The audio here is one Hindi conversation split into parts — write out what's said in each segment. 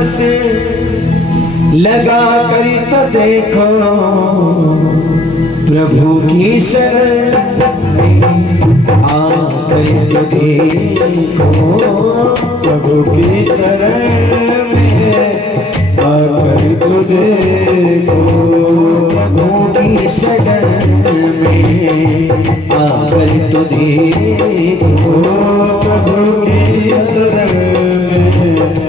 एकादश लगा कर तो देखो प्रभु की शरण आकर तो देखो प्रभु की शरण में आकर तो देखो प्रभु की शरण में आकर तो देखो प्रभु की शरण में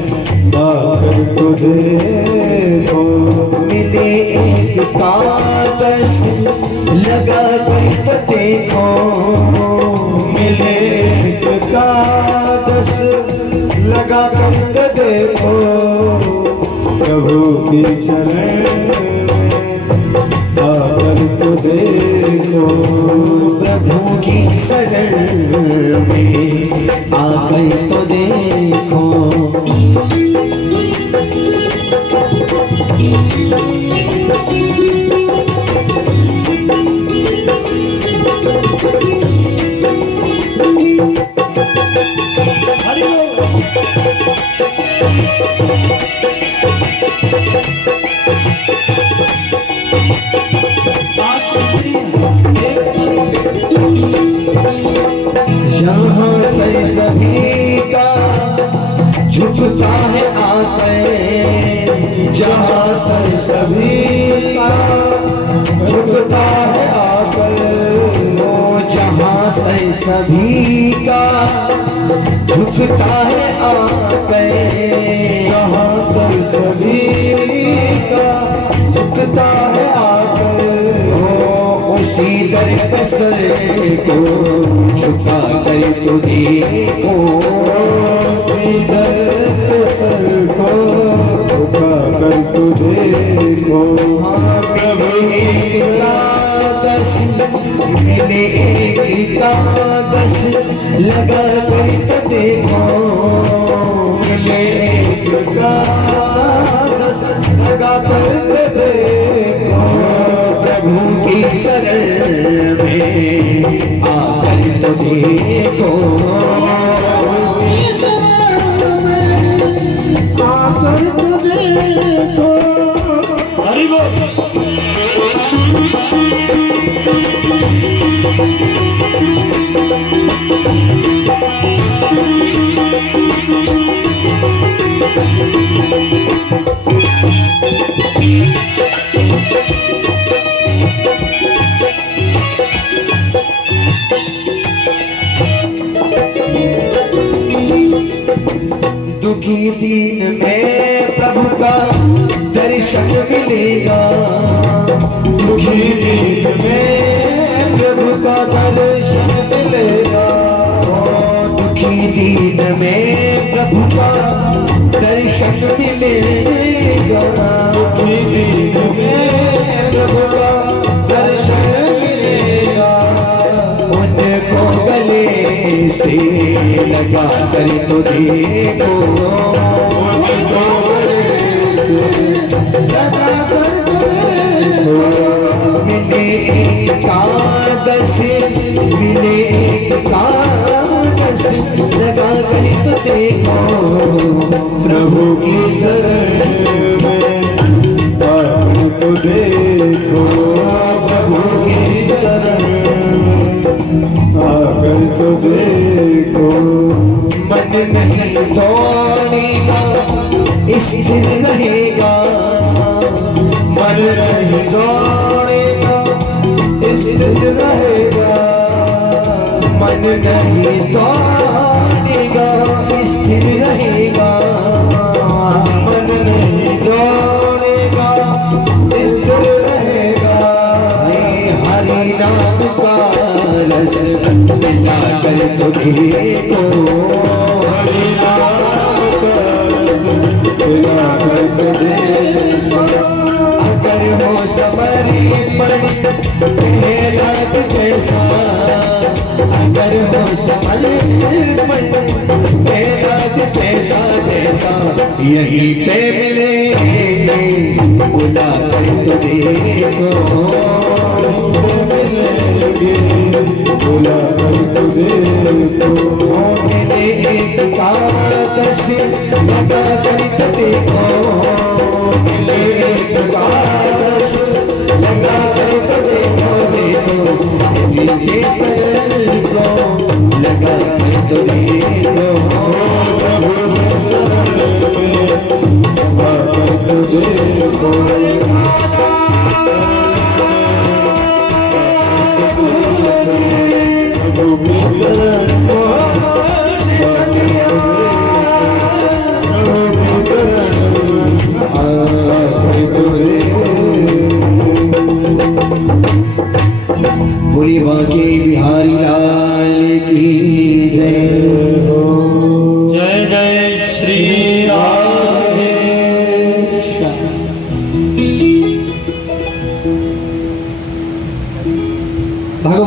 आकर तो देखो मिले एकादश लगा कर तो देखो मिले एकादश लगा कर तो देखो प्रभु की शरण में आकर तो देखो प्रभु की शरण में आकर तो देखो यहाँ से सभी का झुकता है आकर जहाँ से सभी का झुकता है आकर वो जहाँ से सभी का झुकता है आकर जहाँ से सभी का झुकता है आकर उसी दर पे सर को झुका कर तो देखो उसी दर पे सर को झुका कर तो देखो प्रभु एकादश मिले एकादश लगा कर तो देखो मिले एकादश लगा कर तो देखो प्रभु की शरण में आकर तो देखो आकर तो देखो हरि बोल दुखी दीन में प्रभु का दर्शन मिलेगा दुखी दीन में प्रभु का दर्शन मिलेगा दुखी दीन में प्रभु का दर्शन मिलेगा दुखी दीन में प्रभु का दर्शन मिलेगा उनको गले से लगा कर तो देखो उनको गले से लगा कर तो देखो मिले एकादश मिले एकादश लगा कर तो देखो प्रभु की शरण में आकर तो देखो प्रभु की शरण में आकर तो देखो मन नहीं दौड़ेगा स्थिर रहेगा मन नहीं दौड़ेगा स्थिर रहेगा मन नहीं दौड़ेगा स्थिर रहेगा मन नहीं दौड़ेगा स्थिर रहेगा हरि नाम का रस पिला कर तो देखो हरि नाम का रस पिला कर तो देखो अगर हो समरी पंडित लाग जैसा अगर हो समरी पंडित लाग जैसा जैसा यहीं पे मिलेंगे बुला कर तो देखो मिलेंगे बुला कर तो देखो मिले एकादश लगा कर तो देखो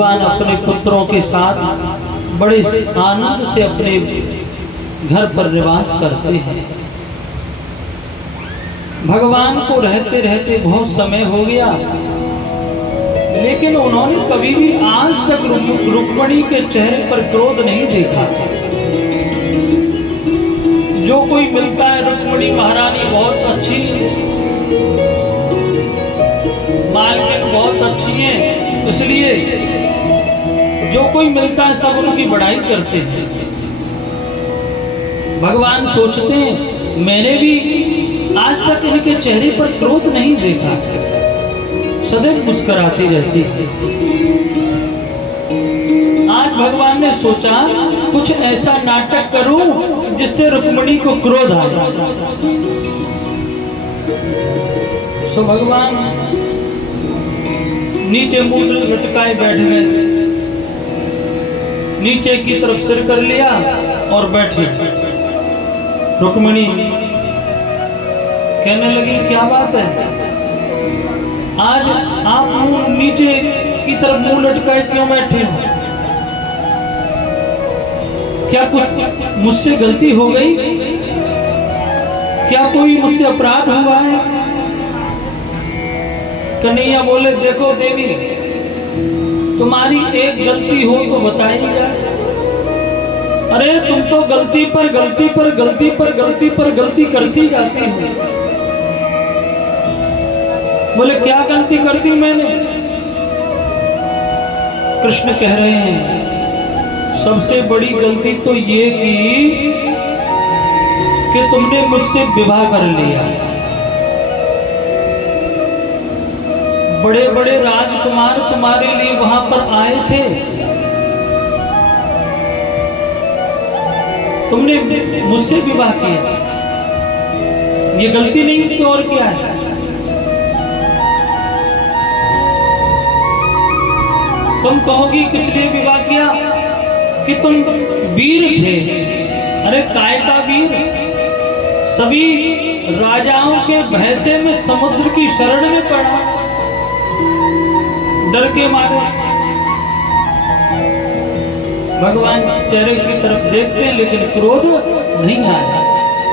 भगवान अपने पुत्रों के साथ बड़े आनंद से अपने घर पर निवास करते हैं। भगवान को रहते रहते बहुत समय हो गया, लेकिन उन्होंने कभी भी आज तक रुक्मिणी के चेहरे पर क्रोध नहीं देखा। जो कोई मिलता है, रुक्मिणी महारानी बहुत अच्छी, मालकिन बहुत अच्छी है, इसलिए जो कोई मिलता है सब उनकी बड़ाई करते हैं। भगवान सोचते हैं मैंने भी आज तक इनके चेहरे पर क्रोध नहीं देखा, सदैव मुस्कुराती रहती है। आज भगवान ने सोचा कुछ ऐसा नाटक करूं जिससे रुक्मिणी को क्रोध आए। सो भगवान नीचे मुंह लटकाए बैठ गए, नीचे की तरफ सिर कर लिया और बैठे। रुक्मिणी कहने लगी क्या बात है, आज आप मुंह नीचे की तरफ मुंह लटकाए क्यों बैठे हो? क्या कुछ मुझसे गलती हो गई? क्या कोई मुझसे अपराध हुआ है? कन्हैया बोले देखो देवी, तुम्हारी एक गलती हो तो बताई जाए। अरे तुम तो गलती पर गलती पर गलती पर गलती पर गलती करती जाती हो। बोले क्या गलती करती मैंने? कृष्ण कह रहे हैं सबसे बड़ी गलती तो ये की कि तुमने मुझसे विवाह कर लिया। बड़े बड़े राजकुमार तुम्हारे लिए वहां पर आए थे, तुमने मुझसे विवाह किया, ये गलती नहीं तो और क्या है? तुम कहोगी किस लिए विवाह किया कि तुम वीर थे। अरे काय का वीर? सभी राजाओं के भय से मैं समुद्र की शरण में पड़ा, डर के मारे। भगवान चेहरे की तरफ देखते हैं लेकिन क्रोध नहीं आया।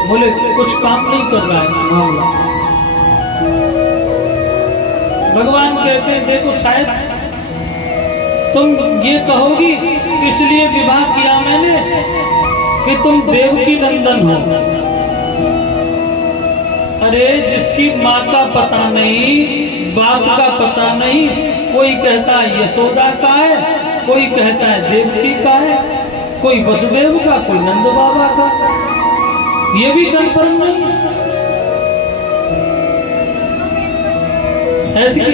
बोले कुछ काम नहीं कर रहा है मामला। भगवान कहते हैं देखो शायद तुम ये कहोगी इसलिए विवाह किया मैंने कि तुम देवकी नंदन हो। अरे जिसकी माँ का पता नहीं, बाप का पता नहीं, कोई कहता है यशोदा का है, कोई कहता है देवकी का है, कोई वसुदेव का, कोई नंद बाबा का, ये भी कंफर्म नहीं।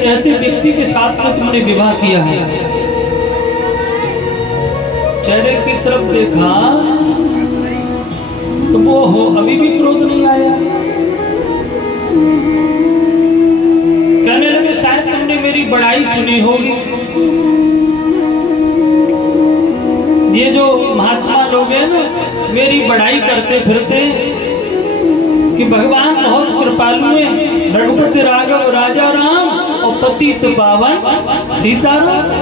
ऐसे व्यक्ति के साथ में तुमने विवाह किया है। चेहरे की तरफ देखा तो वो हो अभी भी क्रोध नहीं आया। कहने लगे शायद तुमने मेरी बड़ाई सुनी होगी। ये जो महात्मा लोग हैं ना, मेरी बड़ाई करते फिरते कि भगवान बहुत कृपालु है, रघुपति राघव राजा राम और पतित पावन सीताराम।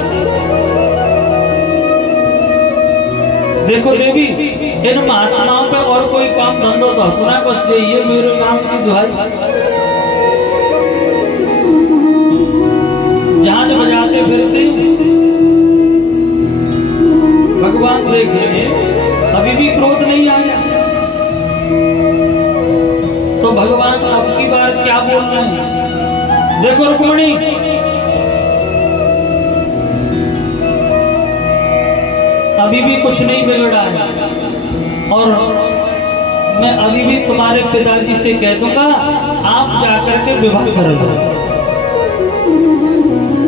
देखो देवी, इन महात्माओं पे और कोई काम धंधो तो हथुना बस चाहिए, मेरे काम की दुहाई। जहाज बजाते फिरते भगवान देख रहे हैं अभी भी क्रोध नहीं आया। तो भगवान अब की बार क्या बोल रहे हैं? देखो रुक्मिणी, अभी भी कुछ नहीं बिगड़ा है और मैं अभी भी तुम्हारे पिताजी से कह दूंगा आप जाकर के विवाह कर लो।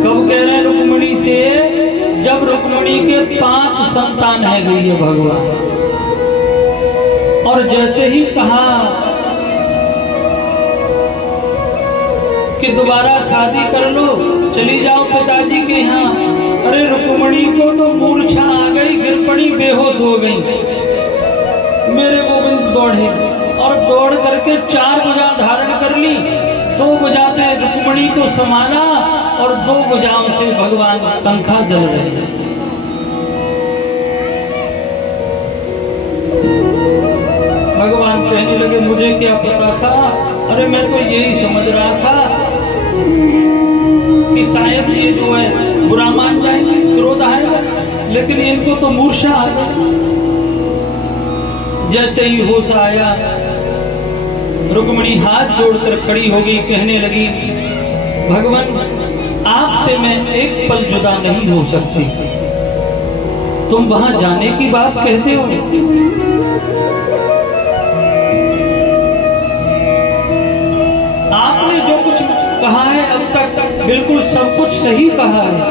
कब कह रहे हैं रुक्मिणी से? जब रुक्मिणी के 5 संतान है गई है भगवान, और जैसे ही कहा कि दोबारा शादी कर लो, चली जाओ पिताजी के यहाँ। अरे रुक्मिणी को तो मूर्छा आ गई, गिर पड़ी, बेहोश हो गई। मेरे गोविंद दौड़े और दौड़ करके 4 भुजा धारण कर ली, 2 भुजा पे रुक्मिणी को समाना और दो भुजाओं से भगवान पंखा जल रहे हैं। भगवान कहने लगे मुझे क्या पता था, अरे मैं तो यही समझ रहा था कि शायद ये जो है बुरा मान जाएंगे, क्रोध आएगा, लेकिन इनको तो मूर्छा आ गई। जैसे ही होश आया, रुक्मिणी हाथ जोड़कर खड़ी हो गई, कहने लगी भगवान आपसे मैं एक पल जुदा नहीं हो सकती। तुम वहां जाने की बात कहते हो, आपने जो कुछ कहा है अब तक बिल्कुल सब कुछ सही कहा है।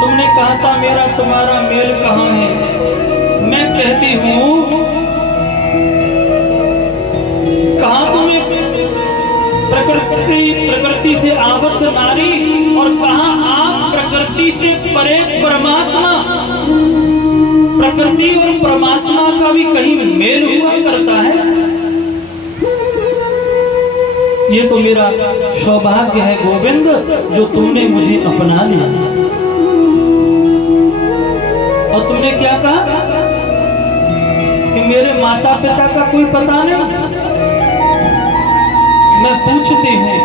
तुमने कहा था मेरा तुम्हारा मेल कहाँ है, मैं कहती हूँ कहा तुम्हें प्रकृति से आबद्ध नारी और कहा आप प्रकृति से परे परमात्मा। प्रकृति और परमात्मा का भी कहीं मेल हुआ करता है। ये तो मेरा सौभाग्य है गोविंद जो तुमने मुझे अपना लिया। और तुमने क्या कहा कि मेरे माता पिता का कोई पता नहीं। मैं पूछती हूँ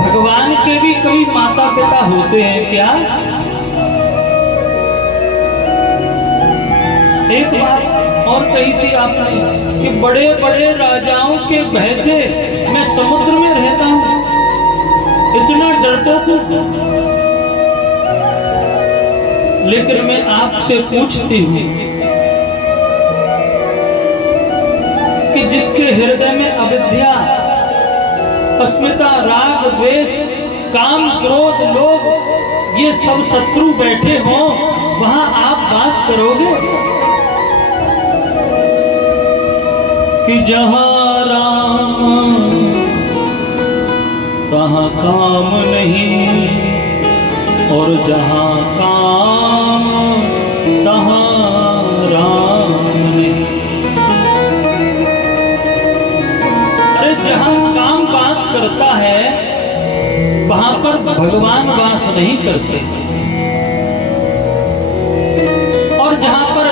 भगवान के भी कई माता पिता होते हैं क्या? एक बात और कही थी आपने कि बड़े बड़े राजाओं के भय से मैं समुद्र में रहता हूँ, इतना डरपोक हूँ। लेकिन मैं आपसे पूछती हूँ कि जिसके हृदय में अविद्या, अस्मिता, राग, द्वेष, काम, क्रोध, लोभ ये सब शत्रु बैठे हों, वहां आप वास करोगे? कि जहां राम तहां काम नहीं और जहां काम तहां राम नहीं। अरे जहां काम वास करता है वहां पर भगवान वास नहीं करते, और जहां पर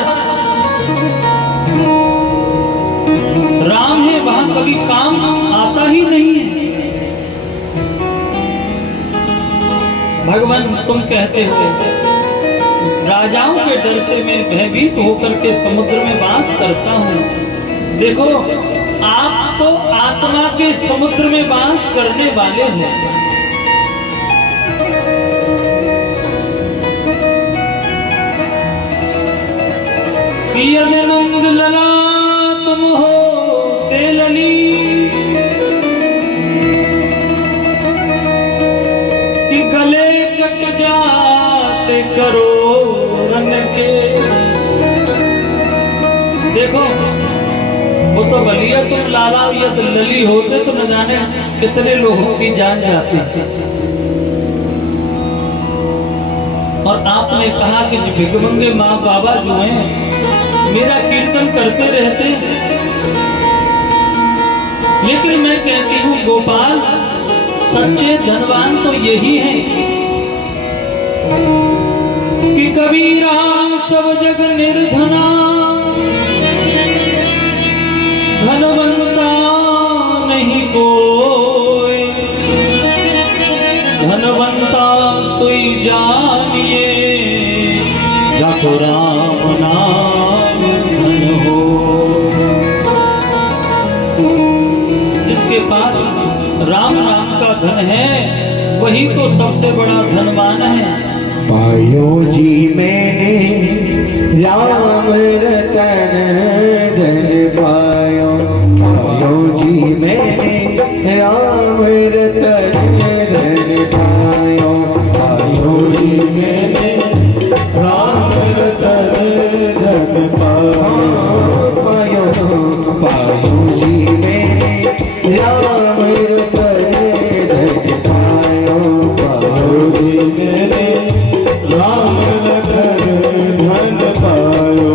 राम है वहां कभी काम आता ही नहीं है। भगवान तुम कहते हो राजाओं के डर से मैं भयभीत होकर के समुद्र में वास करता हूँ। देखो आप तो आत्मा के समुद्र में वास करने वाले हैं। नंद लला तुम हो तेलनी, कि गले कट जाते करो रन के। देखो वो तो बलिया तुम लाला या लली होते तो न जाने कितने लोगों की जान जाती। और आपने कहा कि जो भिखमंगे माँ बाबा जो हैं मेरा कीर्तन करते रहते, लेकिन मैं कहती हूँ गोपाल सच्चे धनवान तो यही हैं कि कबीरा सब जग निर्धना, धनवंता नहीं कोई, धनवंता सोई जानिए जाको राम नाम धन हो। जिसके पास राम नाम का धन है वही तो सबसे बड़ा धनवान है। पायो जी मैंने राम रतन धन पायो, पायो जी मैंने राम रतन धन पायो, पायो जी मैंने राम रतन धन पायो, पायो पायो जी मैंने राम रतन धन पायो, पायो जी मैंने राम रतन धन पायो।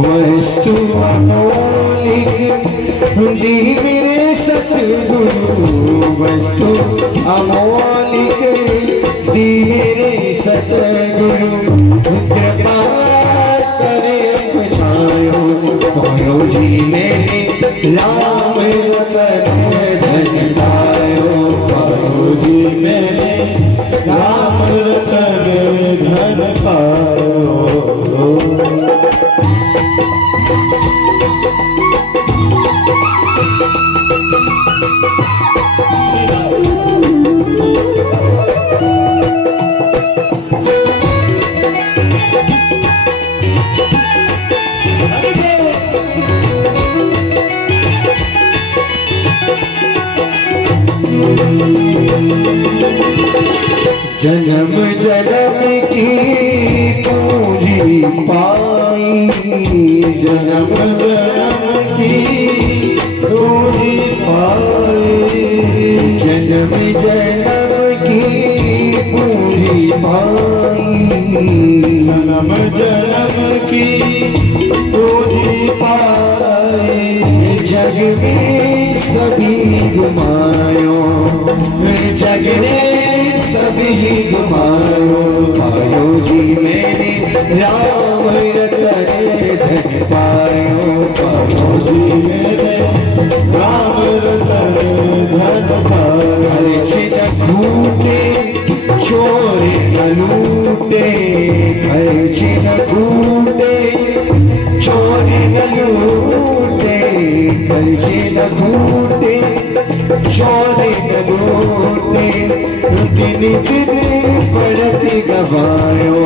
वस्तु अमोलिक दी मेरे सतगुरु वस्तु अमोलिक, दी मेरे सतगुरु कृपा करे अपनायो। पायो जी मैंने राम रतन धन पायो, पायो जी मैंने राम रतन धन पायो। जन्म जन्म की पूंजी पाई, जन्म जन्म की पूंजी पाई, जन्म जन्म की पूंजी पाई, जन्म जन्म की पूंजी पाई। जग में सभी घुमायो, जग में सभी घुमायो। पायो जी मैंने राम रतन धन पायो, पायो जी मैंने राम रतन धन पायो। खर्च न खूटे चोर न लूटे, खर्च न खूटे चोर न लूटे, खर्च न खूटे चोर न लूटे। दिन दिन पढ़ती गवायो,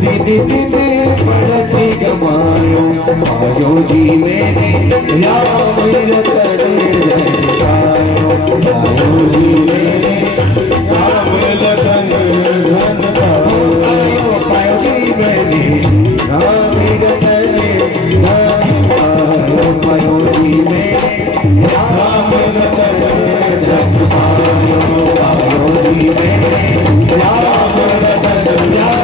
दिन दिन पढ़ती गवायो। पायो जी मैंने राम रतन धन पायो, पायो जी मैंने राम रतन धन पायो। पायो जी मैंने राम रतन धन पायो, पायो जी मैंने राम रतन धन पायो, पायो जी मैंने राम रतन धन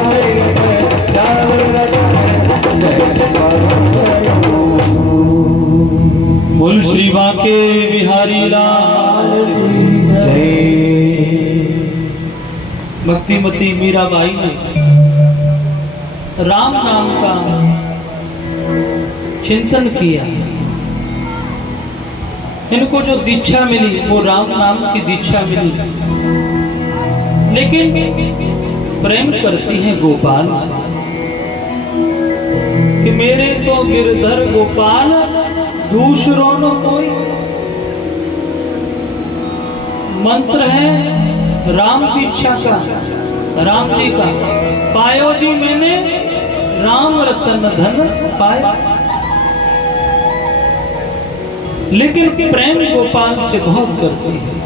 पायो। बोल श्री बांके बिहारी लाल जय। भक्तिमती मीराबाई ने राम नाम का चिंतन किया। इनको जो दीक्षा मिली वो राम नाम की दीक्षा मिली, लेकिन प्रेम करती हैं गोपाल से कि मेरे तो गिरधर गोपाल दूसरों न कोई। मंत्र है राम दीक्षा का, राम जी का। पायो जी मैंने राम रतन धन पाया, लेकिन प्रेम गोपाल से बहुत करती है।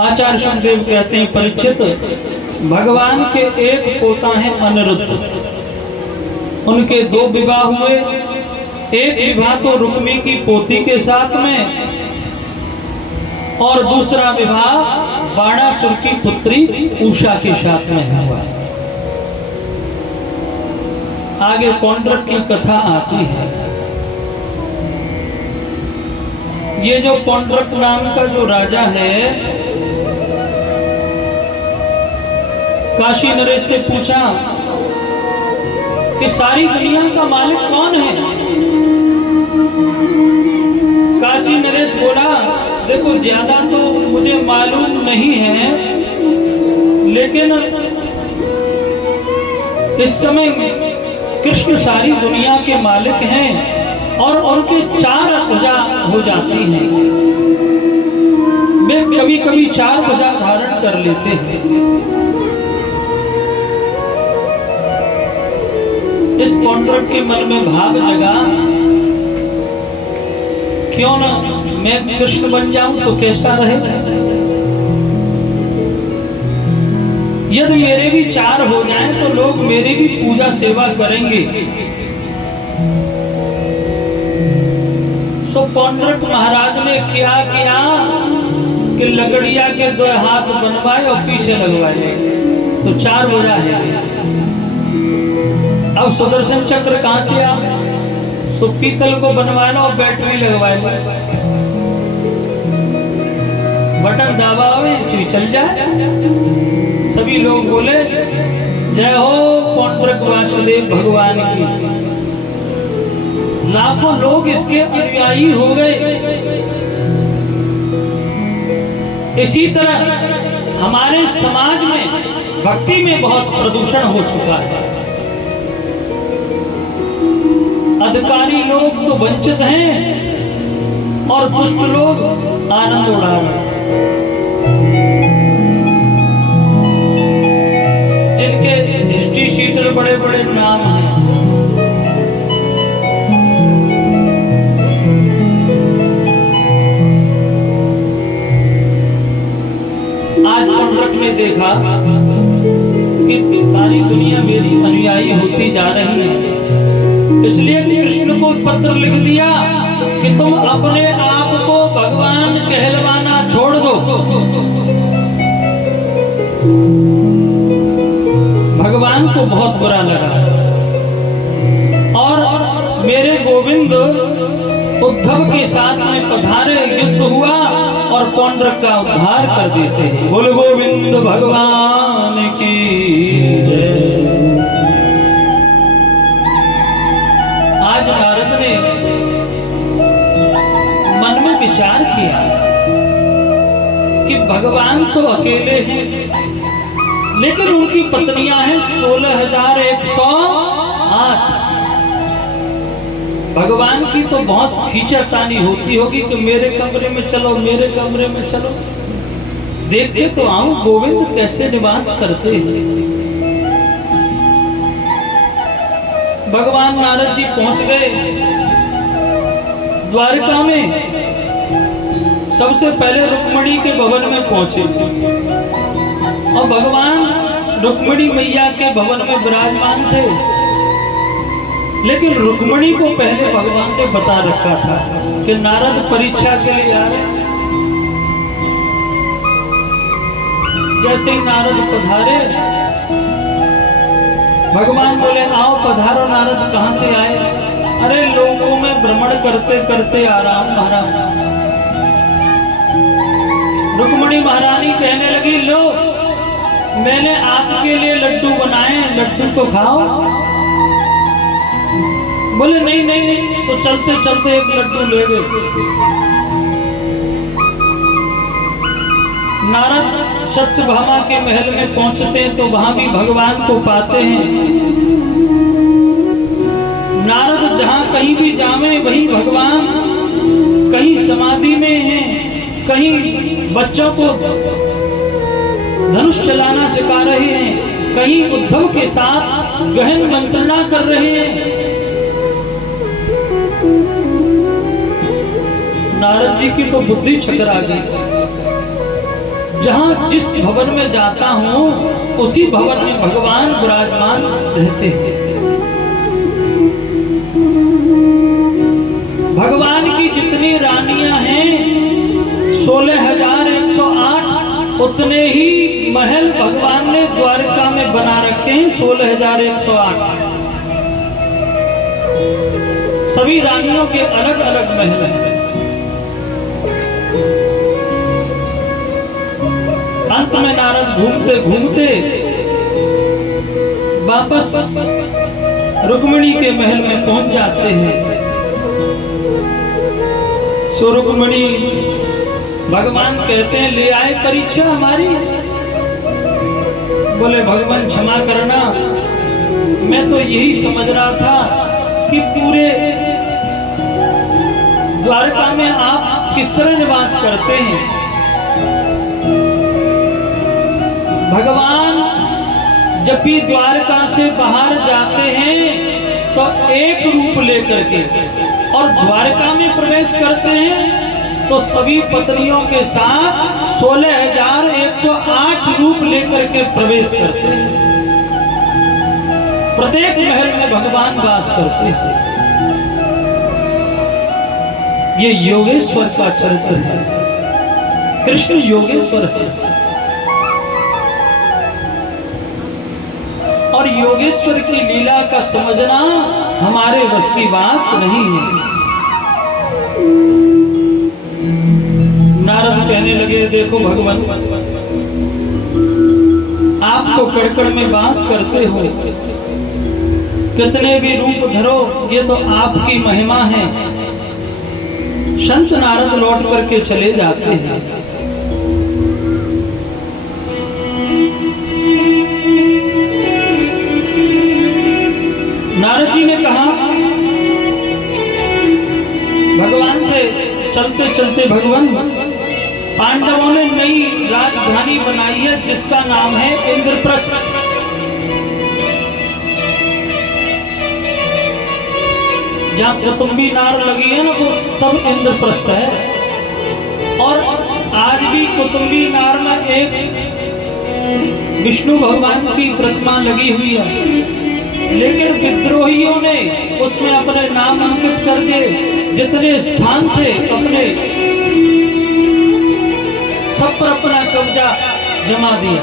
आचार्य शंकरदेव कहते हैं, परीक्षित भगवान के एक पोता है अनिरुद्ध, उनके 2 विवाह हुए। एक विवाह तो रुक्मी की पोती के साथ में, और दूसरा विवाह बाणासुर की पुत्री उषा के साथ में हुआ। आगे पौंड्रक की कथा आती है। ये जो पौंड्रक नाम का जो राजा है, काशी नरेश से पूछा कि सारी दुनिया का मालिक कौन है। काशी नरेश बोला, देखो ज्यादा तो मुझे मालूम नहीं है, लेकिन इस समय कृष्ण सारी दुनिया के मालिक हैं और उनके 4 भुजा हो जाती हैं। वे कभी कभी 4 भुजा धारण कर लेते हैं। इस पौंड्रक के मन में भाव जगा, क्यों ना मैं कृष्ण बन जाऊं तो कैसा रहे। यदि मेरे भी 4 हो जाएं तो लोग मेरी भी पूजा सेवा करेंगे। सो पौंड्रक महाराज ने क्या किया कि लकड़िया के 2 हाथ बनवाए और पीछे लगवाए। सो 4 भुजा है। अब सुदर्शन चक्र कहां से आ, सो पीतल को बनवा लो और बैटरी लगवा लो, बटन दबाओ स्विच चल जाए। सभी लोग बोले जय हो पौंड्रक वासुदेव भगवान की। लाखों लोग इसके अनुयायी हो गए। इसी तरह हमारे समाज में भक्ति में बहुत प्रदूषण हो चुका है। अधिकारी लोग तो वंचित हैं और दुष्ट लोग आनंद उड़ा रहे हैं। जिनके हिस्ट्री शीटर बड़े बड़े नाम हैं, आज पौंड्रक ने देखा कि सारी दुनिया मेरी अनुयायी होती जा रही है, इसलिए कृष्ण को पत्र लिख दिया कि तुम अपने आप को भगवान कहलवाना छोड़ दो। भगवान को बहुत बुरा लगा और मेरे गोविंद उद्धव के साथ में पधारे, युद्ध हुआ और पौंड्रक का उद्धार कर देते हैं। बोल गोविंद भगवान की जय। आज नारद ने मन में विचार किया कि भगवान तो अकेले हैं, लेकिन उनकी पत्नियां हैं 16,108। भगवान की तो बहुत खींचातानी होती होगी कि मेरे कमरे में चलो, मेरे कमरे में चलो, देखते तो आऊं गोविंद कैसे निवास करते हैं। भगवान नारद जी पहुंच गए द्वारका में। सबसे पहले रुक्मिणी के भवन में पहुंचे और भगवान रुक्मिणी मैया के भवन में विराजमान थे, लेकिन रुक्मिणी को पहले भगवान ने बता रखा था कि नारद परीक्षा के लिए आ रहे हैं। जैसे ही नारद पधारे, भगवान बोले आओ पधारो नारद, कहां से आए? अरे लोगों में भ्रमण करते करते आ रहा हूं महाराज। रुक्मिणी महारानी कहने लगी लो मैंने आपके लिए लड्डू बनाए, लड्डू तो खाओ। बोले नहीं नहीं नहीं, तो चलते चलते एक लड्डू ले गए। नारद सत्यभामा के महल में पहुंचते हैं तो वहां भी भगवान को पाते हैं। नारद जहां कहीं भी जावे वहीं भगवान, कहीं समाधि में हैं, कहीं बच्चों को धनुष चलाना सिखा रहे हैं, कहीं उद्धव के साथ गहन मंत्रणा कर रहे हैं। नारद जी की तो बुद्धि चकरा गई। जहां जिस भवन में जाता हूं उसी भवन में भगवान विराजमान रहते हैं। भगवान की जितनी रानियां हैं 16,108, उतने ही महल भगवान ने द्वारका में बना रखे हैं 16,108। सभी रानियों के अलग अलग महल हैं। अंत में नारद घूमते घूमते वापस रुक्मिणी के महल में पहुंच जाते हैं। सो रुक्मिणी भगवान कहते हैं ले आए परीक्षा हमारी। बोले भगवान क्षमा करना, मैं तो यही समझ रहा था कि पूरे द्वारका में आप किस तरह निवास करते हैं। भगवान जब भी द्वारका से बाहर जाते हैं तो एक रूप लेकर के, और द्वारका में प्रवेश करते हैं तो सभी पत्नियों के साथ 16,108 रूप लेकर के प्रवेश करते हैं। प्रत्येक महल में भगवान वास करते थे। ये योगेश्वर का चरित्र है। कृष्ण योगेश्वर है। और योगेश्वर की लीला का समझना हमारे बस की बात नहीं है। नारद कहने लगे, देखो भगवान, आप तो कड़कड़ में वास करते हो, कितने भी रूप धरो, ये तो आपकी महिमा है। संत नारद लौट करके चले जाते हैं। नारद जी ने कहा भगवान से, चलते चलते भगवान, पांडवों ने नई राजधानी बनाई है जिसका नाम है इंद्रप्रस्थ। जहाँ कुतुम्बी नार लगी है ना, वो सब इंद्रप्रस्थ है। और आज भी कुतुम्बी नार में एक विष्णु भगवान की प्रतिमा लगी हुई है, लेकिन विद्रोहियों ने उसमें अपने नाम अंकित करके जितने स्थान थे अपने सब पर अपना कब्जा जमा दिया।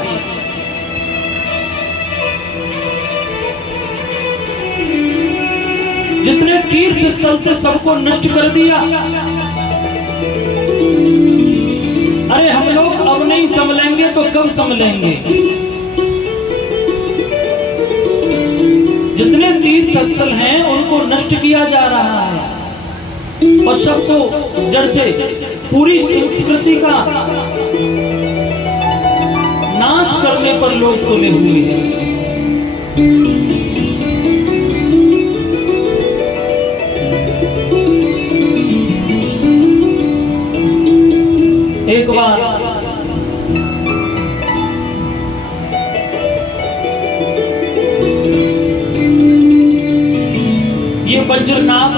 जितने तीर्थ स्थल थे सबको नष्ट कर दिया। अरे हम लोग अब नहीं संभलेंगे तो कब संभलेंगे? जितने तीर्थ स्थल हैं उनको नष्ट किया जा रहा है और सबको जड़ से पूरी संस्कृति का नाश करने पर लोग तुले हुए हैं। एक बार ये वज्रनाभ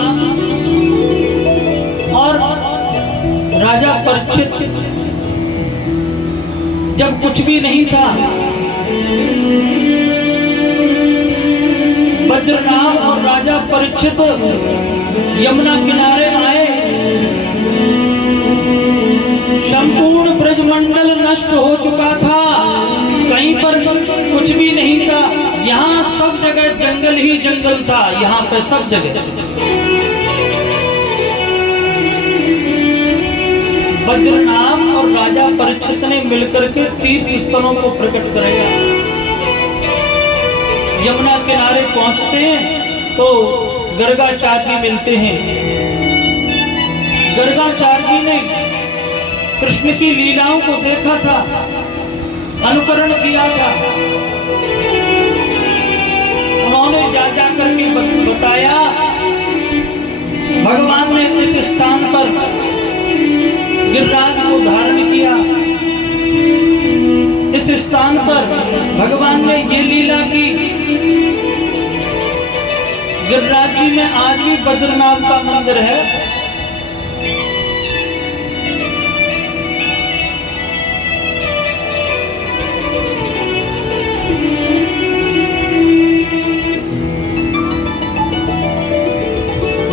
और राजा परीक्षित जब कुछ भी नहीं था, वज्रनाभ और राजा परीक्षित यमुना किनारे आए। संपूर्ण ब्रजमंडल नष्ट हो चुका था, कहीं पर कुछ भी नहीं था। यहाँ सब जगह जंगल ही जंगल था, यहाँ पे सब जगह। वज्रनाभ और राजा परीक्षित ने मिलकर के तीर्थ स्थलों को प्रकट करेगा। यमुना किनारे पहुंचते हैं तो गर्गाचार्य मिलते हैं। गर्गाचार्य ने कृष्ण की लीलाओं को देखा था, अनुकरण किया था। उन्होंने जा करके बताया, भगवान ने इस स्थान पर गिरिराज को धारण किया, इस स्थान पर भगवान ने ये लीला की। गिरिराज जी में आज भी वज्रनाभ का मंदिर है।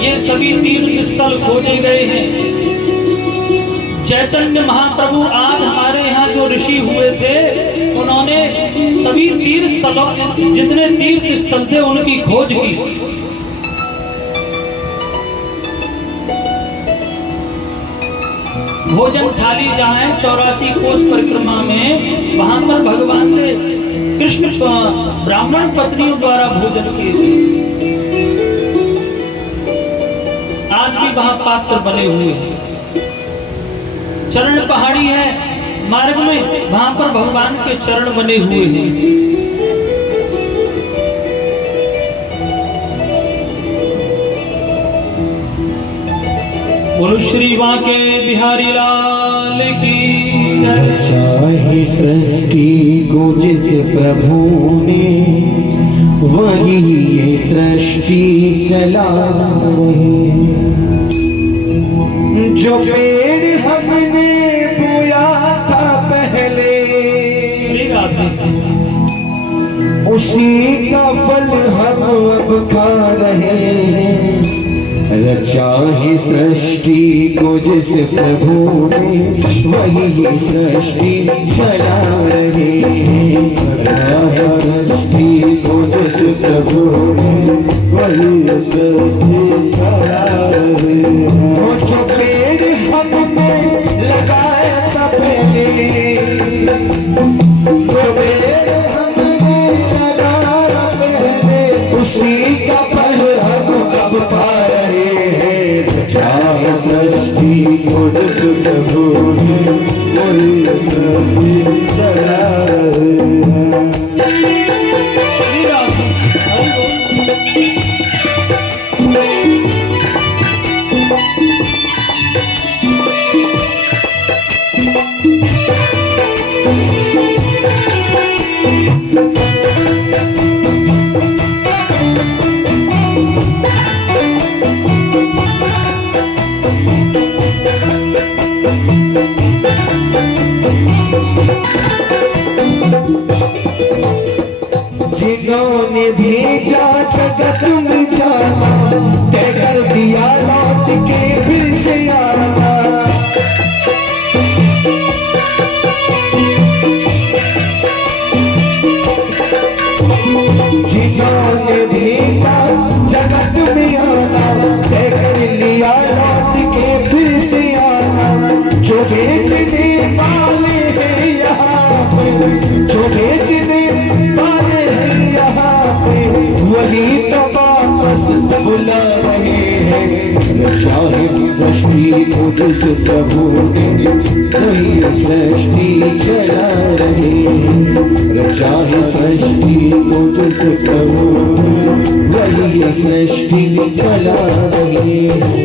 ये सभी तीर्थ स्थल खोजे गए हैं। चैतन्य महाप्रभु आज हमारे यहाँ जो ऋषि हुए थे, उन्होंने सभी तीर्थ स्थलों, जितने तीर्थ स्थल थे उनकी खोज की। भोजन थाली जहाँ है 84 कोस परिक्रमा में, वहां पर भगवान ने कृष्ण ब्राह्मण पत्नियों द्वारा भोजन किए थे। आज भी वहां पात्र बने हुए हैं। चरण पहाड़ी है मार्ग में, वहां पर भगवान के चरण बने हुए हैं। बोलो श्री बांके बिहारी लाल की जय। चाहे सृष्टि को जिस प्रभु ने, वही ये सृष्टि चला रहे। जो पेड़ हमने बोया था पहले, उसी का फल हम अब खा रहे हैं। रचा है सृष्टि को जिस प्रभु ने, वही ये सृष्टि चला रहे हैं। रचा है सृष्टि को जिस प्रभु ने वही सृष्टि कराए। वो जो पेड़ हमने लगाया था पहले, जो पेड़ हमने लगाया पहले, उसी का फल हम अब पा रहे हैं। रचाए सृष्टि को जिस प्रभु ने वही सृष्टि कराए। जिन्होंने भेजा जगत में जाना, तय कर दिया लौट के फिर से आना। जिन्होंने भेजा जगत में आना, तय कर लिया लौट के फिर से आना। जो बेचने वाले हैं यहाँ पे, जो बेचने वाले हैं यहाँ पे, वही तो वापस बुला रहे हैं। रचाए सृष्टि को जिस प्रभु ने वही सृष्टि चला रहे हैं। रचाए सृष्टि को जिस प्रभु ने वही सृष्टि चला रहे हैं।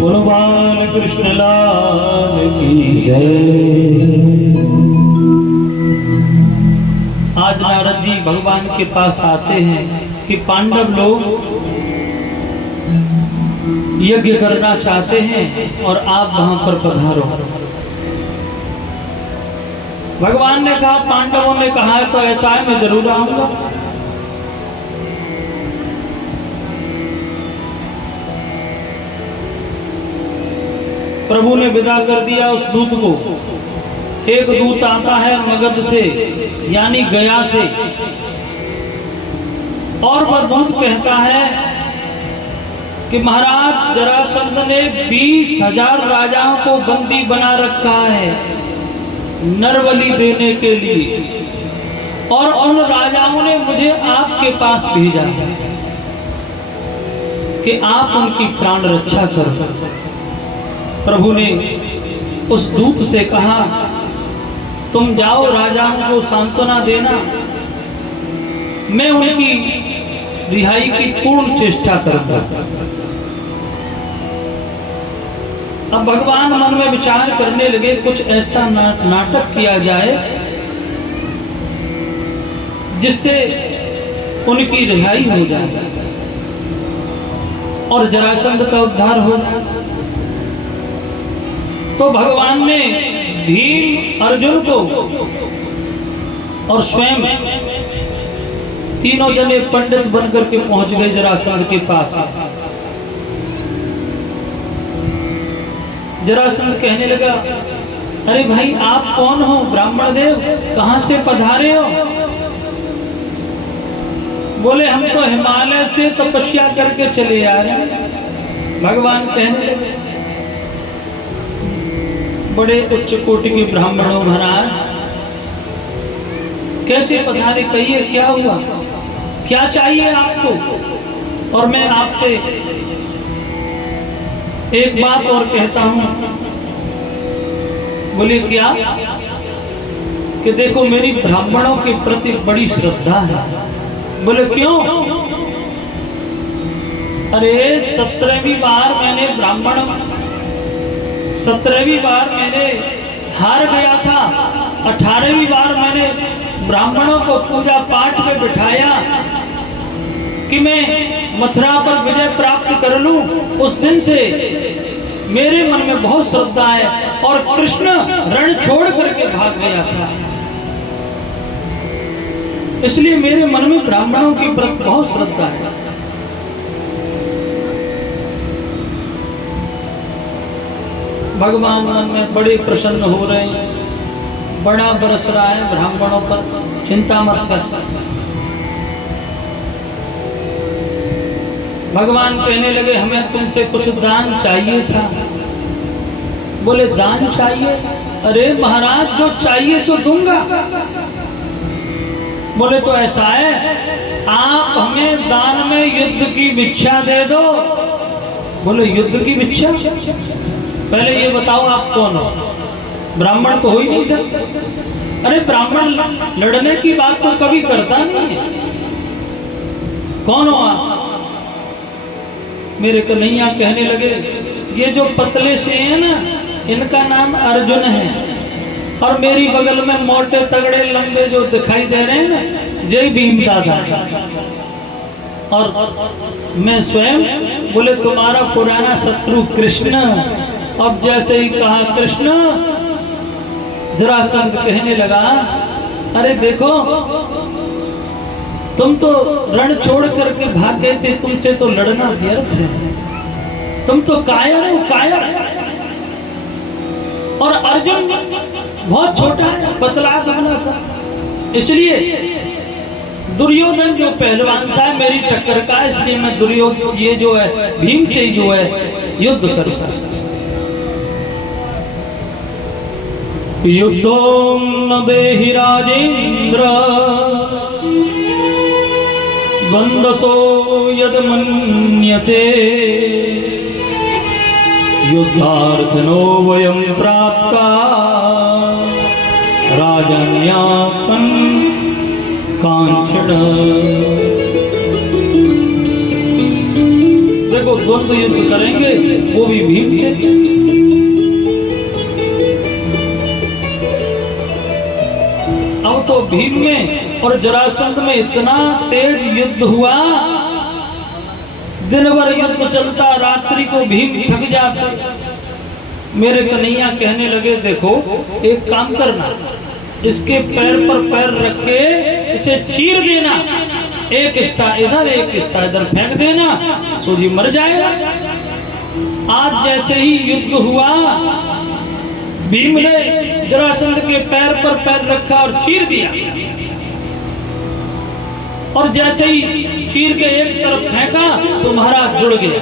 बोलो बाल कृष्ण लाल की जय। आज नारद जी भगवान के पास आते हैं कि पांडव लोग यज्ञ करना चाहते हैं और आप वहां पर पधारो। भगवान ने कहा, पांडवों ने कहा है तो ऐसा है, मैं जरूर आऊंगा। प्रभु ने विदा कर दिया उस दूत को। एक दूत आता है मगध से, यानी गया से, और वह दूत कहता है कि महाराज जरासंध ने 20,000 राजाओं को बंदी बना रखा है नरबलि देने के लिए, और उन राजाओं ने मुझे आपके पास भेजा कि आप उनकी प्राण रक्षा करो। प्रभु ने उस दूत से कहा, तुम जाओ राजाओं को सांत्वना देना, मैं उनकी रिहाई की पूर्ण चेष्टा करूंगा। अब भगवान मन में विचार करने लगे, कुछ ऐसा नाटक किया जाए जिससे उनकी रिहाई हो जाए और जरासंध का उद्धार हो। तो भगवान ने भीम, अर्जुन को और स्वयं तीनों जने पंडित बनकर के पहुंच गए जरासंध के पास। जरासंध कहने लगा, अरे भाई आप कौन हो? ब्राह्मण देव, कहां से पधारे हो? बोले हम तो हिमालय से तपस्या करके चले आ रहे हैं। भगवान कहने लगे, बड़े उच्च कोटि के ब्राह्मण हो महाराज, कैसे पधारे? कहिए क्या हुआ, क्या चाहिए आपको? और मैं आपसे एक बात और कहता हूं। बोले क्या? कि देखो मेरी ब्राह्मणों के प्रति बड़ी श्रद्धा है। बोले क्यों? अरे 17वीं बार मैंने 17वीं बार मैंने हार गया था, 18वीं बार मैंने ब्राह्मणों को पूजा पाठ में बिठाया कि मैं मथुरा पर विजय प्राप्त कर लूं। उस दिन से मेरे मन में बहुत श्रद्धा है, और कृष्ण रण छोड़ करके भाग गया था, इसलिए मेरे मन में ब्राह्मणों की प्रति बहुत श्रद्धा है। भगवान मन में बड़े प्रसन्न हो रहे हैं, बड़ा बरस रहा है ब्राह्मणों पर, चिंता मत कर। भगवान कहने लगे हमें तुमसे कुछ दान चाहिए था। बोले दान चाहिए? अरे महाराज जो चाहिए सो दूंगा। बोले तो ऐसा है, आप हमें दान में युद्ध की भिक्षा दे दो। बोले युद्ध की भिक्षा? पहले ये बताओ आप कौन हो? ब्राह्मण तो हो ही नहीं सकते। अरे ब्राह्मण लड़ने की बात तो कभी करता नहीं है। कौन हो आप? मेरे कन्हैया कहने लगे ये जो पतले से हैं ना, इनका नाम अर्जुन है, और मेरी बगल में मोटे तगड़े लंबे जो दिखाई दे रहे हैं ना, जय भीम दादा। और मैं स्वयं, बोले तुम्हारा पुराना शत्रु कृष्ण। अब जैसे ही कहा कृष्ण, जरासंध कहने लगा अरे देखो तुम तो रण छोड़ करके भाग गए थे, तुमसे तो लड़ना व्यर्थ है, तुम तो कायर हो, कायर। और अर्जुन बहुत छोटा है, पतला दुबला सा, इसलिए दुर्योधन जो पहलवान सा है मेरी टक्कर का, इसलिए मैं दुर्योधन ये जो है भीम से जो है युद्ध करूंगा। युद्धों न देहि राजेंद्र बंदसो यद मन्यसे युद्धार्थनो वयं प्राप्ता राजन्यापन कांचन। देखो द्वंद्व युद्ध करेंगे वो भी भीम से। अब तो भीम में और जरासंध में इतना तेज युद्ध हुआ, दिन भर युद्ध चलता, रात्रि को भीम थक जाते। मेरे कन्हैया कहने लगे देखो एक काम करना, इसके पैर पर पैर रख के इसे चीर देना, एक हिस्सा इधर एक हिस्सा इधर फेंक देना, सूर्य मर जाएगा। आज जैसे ही युद्ध हुआ, भीम ने जरासंध के पैर पर पैर रखा और चीर दिया, और जैसे ही चीर के एक तरफ फेंका तो महाराज जुड़ गया।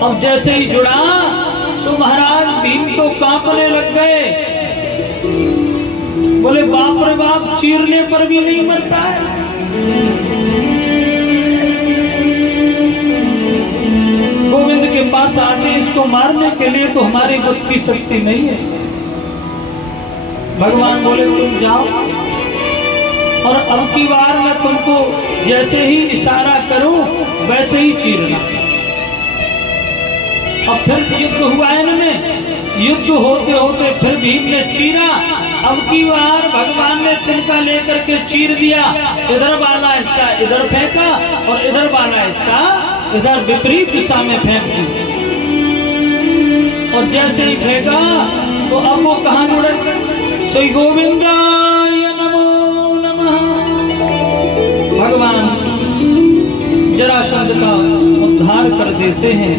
अब जैसे ही जुड़ा तो महाराज भीम तो कांपने लग गए। बोले बाप रे बाप, चीरने पर भी नहीं मरता है। गोविंद के पास आते इसको मारने के लिए तो हमारी बस की शक्ति नहीं है। भगवान बोले तुम जाओ, और अब की बार मैं तुमको जैसे ही इशारा करूं वैसे ही चीरना। अब फिर युद्ध हुआ इनमें, युद्ध होते होते फिर भीम ने चीरा। अब की बार भगवान ने तिनका लेकर के चीर दिया, इधर वाला हिस्सा इधर फेंका और इधर वाला हिस्सा इधर विपरीत दिशा में फेंक दी। और जैसे ही फेंका तो अब वो कहाँ जुड़े? श्री गोविंदाय नमो नमः। भगवान जरासंध का उद्धार कर देते हैं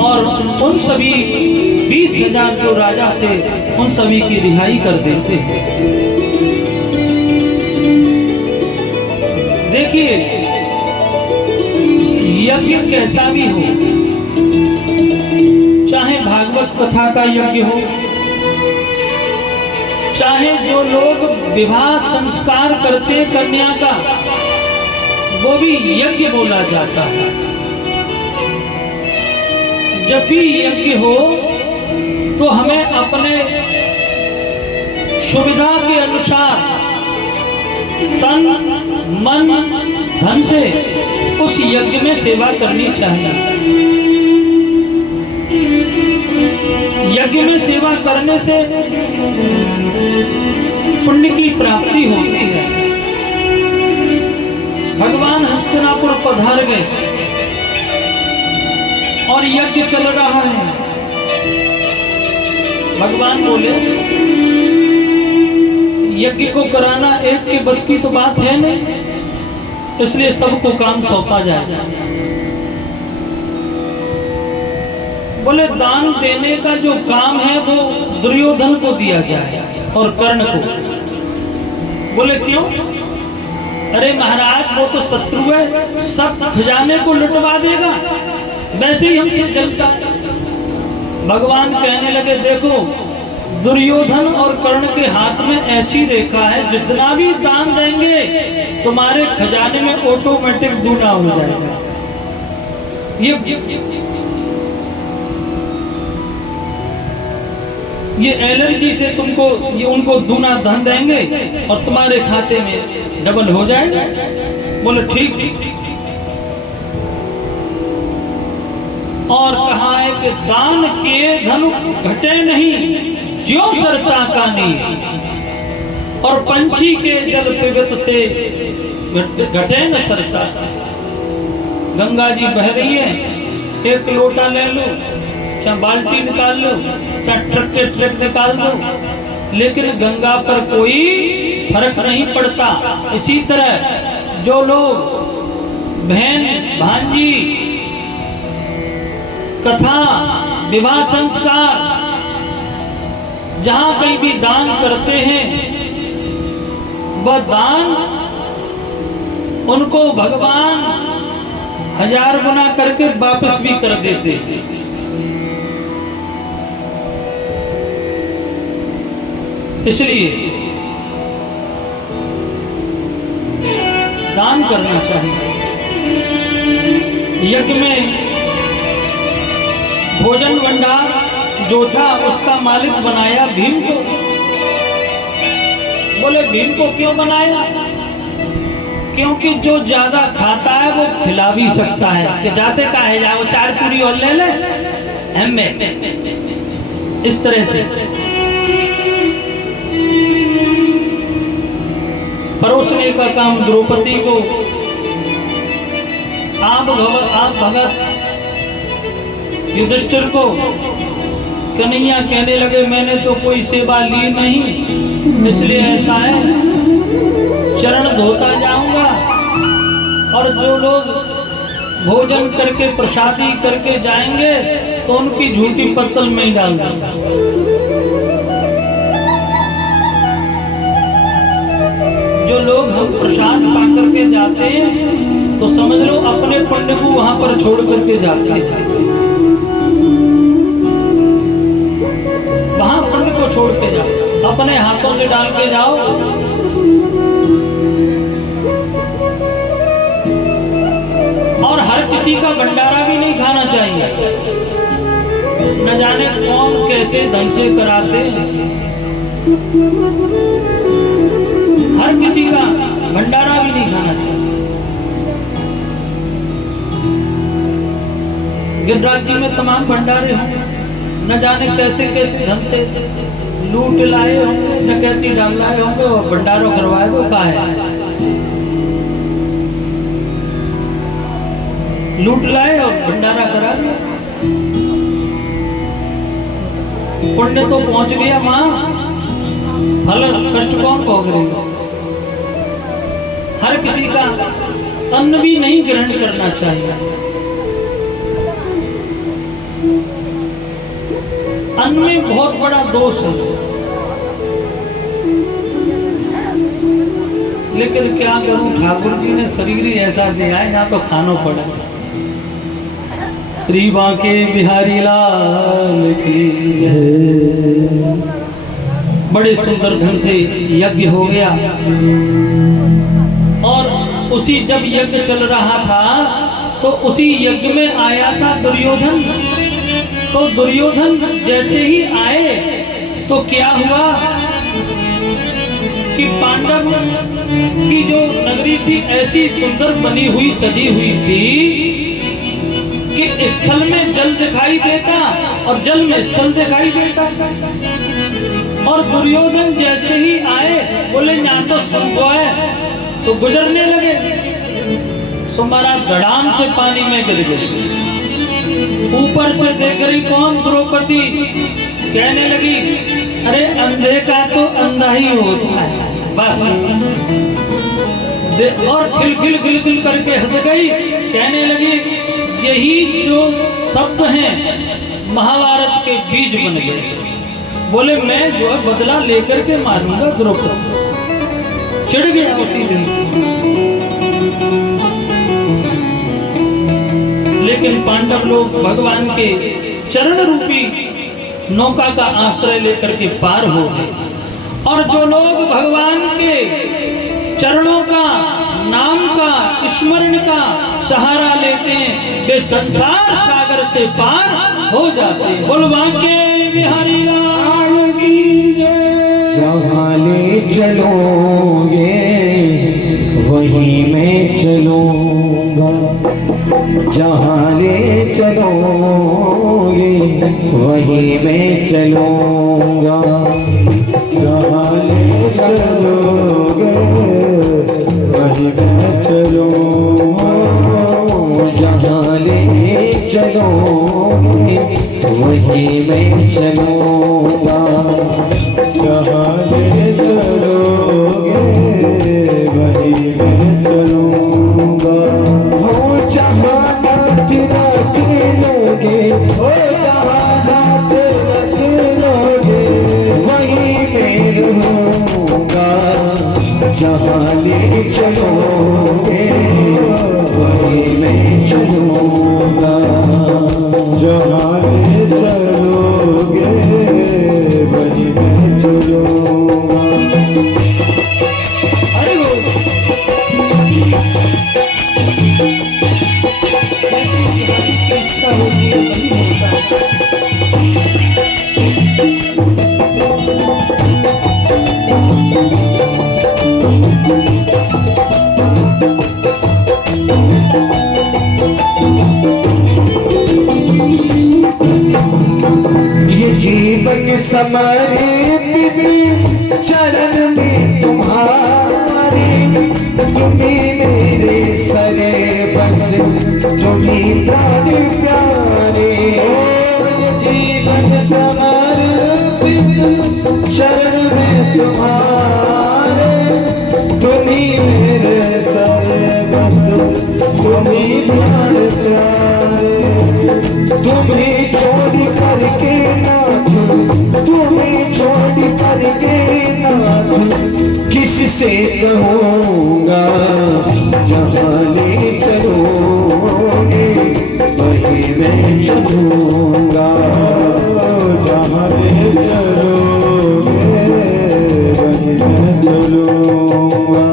और उन सभी 20,000 जो राजा थे उन सभी की रिहाई कर देते हैं। देखिए यज्ञ कैसा भी हो, चाहे भागवत कथा का यज्ञ हो, चाहे जो लोग विवाह संस्कार करते कन्या का, वो भी यज्ञ बोला जाता है। जब भी यज्ञ हो तो हमें अपने सुविधा के अनुसार तन मन धन से उस यज्ञ में सेवा करनी चाहिए। यज्ञ में सेवा करने से पुण्य की प्राप्ति होती है। भगवान हस्तिनापुर पधार गए और यज्ञ चल रहा है। भगवान बोले यज्ञ को कराना एक के बस की तो बात है नहीं, इसलिए सबको काम सौंपा जाए। बोले दान देने का जो काम है वो दुर्योधन को दिया जाए और कर्ण को। बोले क्यों? अरे महाराज वो तो शत्रु है, सब खजाने को लुटवा देगा, वैसे ही हमसे चलता। भगवान कहने लगे देखो दुर्योधन और कर्ण के हाथ में ऐसी रेखा है, जितना भी दान देंगे तुम्हारे खजाने में ऑटोमेटिक दूना हो जाएगा। ये एलर्जी से तुमको ये उनको दूना धन देंगे और तुम्हारे खाते में डबल हो जाएगा। बोले ठीक। और कहा है कि दान किए धन घटे नहीं, ज्यों सरता का नहीं, और पंछी के जल पिबत से घटे न सरता। गंगा जी बह रही है, एक लोटा ले लो, चाहे बाल्टी निकाल लो, चाहे ट्रक के ट्रक निकाल दो, लेकिन गंगा पर कोई फर्क नहीं पड़ता। इसी तरह जो लोग बहन भांजी कथा विवाह संस्कार जहां कहीं भी दान करते हैं, वह दान उनको भगवान 1000 गुना करके वापस भी कर देते हैं। इसलिए दान करना चाहिए। यज्ञ में भोजन भंडार जो था उसका मालिक बनाया भीम को। बोले भीम को क्यों बनाया? क्योंकि जो ज्यादा खाता है वो खिला भी सकता है, कि जाते का है जा वो 4 पूरी और ले ले हमें। इस तरह से परोसने का काम द्रौपदी को आप भगत युधिष्ठिर को कन्हैया कहने लगे मैंने तो कोई सेवा ली नहीं, इसलिए ऐसा है चरण धोता जाऊंगा, और जो लोग भोजन करके प्रसादी करके जाएंगे तो उनकी झूठी पत्तल में ही डाल दूंगा। जो लोग हम प्रसाद पा करके जाते हैं तो समझ लो अपने पुण्य को वहां पर छोड़ करके जाते हैं, वहां पुण्य को छोड़ के जाओ, अपने हाथों से डाल के जाओ। और हर किसी का भंडारा भी नहीं खाना चाहिए, न जाने कौन कैसे ढंग से कराते। हर किसी का भंडारा भी नहीं खाना चाहिए। गिरिराज जी में तमाम भंडारे होंगे, न जाने कैसे कैसे धंधे लूट लाए होंगे, डकैती डाल लाए होंगे और भंडारों करवाए वो का है, लूट लाए और भंडारा करा दिया। पुण्य तो पहुंच गया वहां, फल कष्ट कौन भोग रहा? हर किसी का अन्न भी नहीं ग्रहण करना चाहिए। अन्न में बहुत बड़ा दोष है, लेकिन क्या करूं, ठाकुर जी ने शरीर ही ऐसा दिया है, यहाँ तो खाना पड़ा। श्री बांके बिहारी लाल की जय। बड़े सुंदर ढंग से यज्ञ हो गया, और उसी जब यज्ञ चल रहा था तो उसी यज्ञ में आया था दुर्योधन। तो दुर्योधन जैसे ही आए तो क्या हुआ कि पांडव की जो नगरी थी ऐसी सुंदर बनी हुई सजी हुई थी कि स्थल में जल दिखाई देता और जल में स्थल दिखाई देता। और दुर्योधन जैसे ही आए बोले ना तो सुनगो है, तो गुजरने लगे, सो मारा धड़ाम से पानी में गिर गए। ऊपर से देख रही कौन? द्रौपदी। कहने लगी अरे अंधे का तो अंधा ही होता है बस। और खिलखिल खिलखिल करके हंस गई। कहने लगी यही जो शब्द हैं महाभारत के बीज बन गए। बोले मैं जो है बदला लेकर के मारूंगा द्रौपदी। चिढ़ गया उसी दिन। लेकिन पांडव लोग भगवान के चरण रूपी नौका का आश्रय लेकर के पार हो गए। और जो लोग भगवान के चरणों का, नाम का, स्मरण का सहारा लेते हैं वे संसार सागर से पार हो जाते हैं। बोल बांके बिहारी लाल की जय। जहाँ ले चलोगे वहीं मैं चलूँगा, जहाँ ले चलोगे वहीं मैं चलूँगा, जहाँ ले चलोगे वहीं मैं चलूँगा, जहाँ ले चलोगे वहीं मैं चलूँगा, जहाँ ले चलोगे वहीं मैं चलूँगा। हो जहाँ हाथ रखोगे, हो जहाँ हाथ रखोगे वहीं मैं रहूँगा, जहाँ ले चलोगे वहीं मैं चलूँगा, जहाँ ले चलोगे वहीं मैं चलूँगा। अरे वो इच्छा होती है तभी होता है। ये जीवन समर्पित चरण में तुम्हारे, तुम्ही मेरे सरे बस, तुम्ही प्राण प्यारे। ये जीवन समर्पित चरण में तुम्हारे, तुम्ही मेरे सरे बस, तुम्ही प्राण प्यारे। तुम्हें छोड़ करके नाथ, तुम्हें छोड़ करके नाथ किससे कहूँगा, जहाँ ले चलोगे वहीं मैं चलूँगा, जहाँ ले चलोगे वहीं मैं चलूँगा।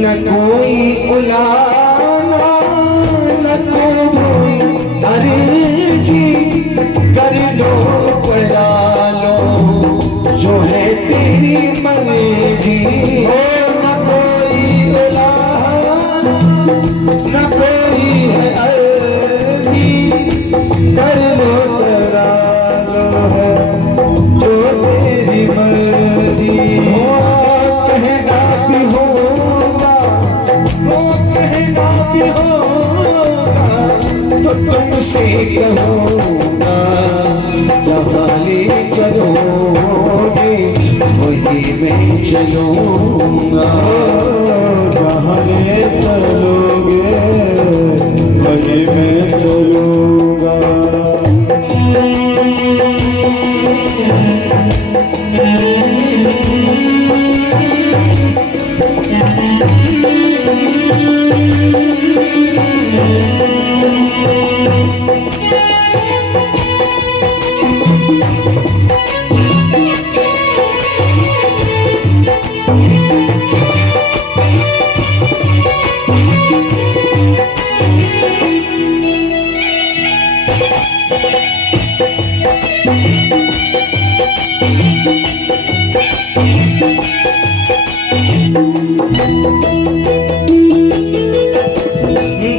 न कोई उलाना न कोई अर्जी, कर लो पढ़ा लो जो है तेरी मर्जी। हो न कोई उलाना न कोई है अर्जी, कर लो पढ़ा लो है जो तेरी मर्जी। हो कहना भी होगा, वो कहना भी होगा तो तुमसे कहूँगा, जहाँ ले चलोगे वहीं मैं चलूँगा, जहाँ ले चलोगे वहीं मैं चलूँगा।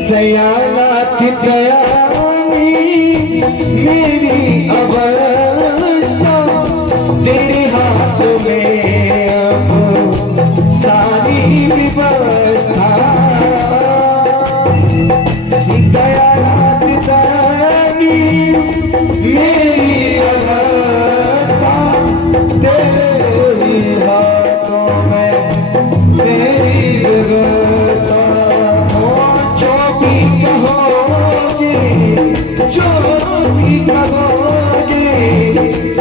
दयानाथ दयानी मेरी अवस्था, तेरे हाथ में अब सारी व्यवस्था। दयारात दानी मेरी अवस्था तेरे ही हाथों में, तेरी व्यवस्था। जो भी कहोगे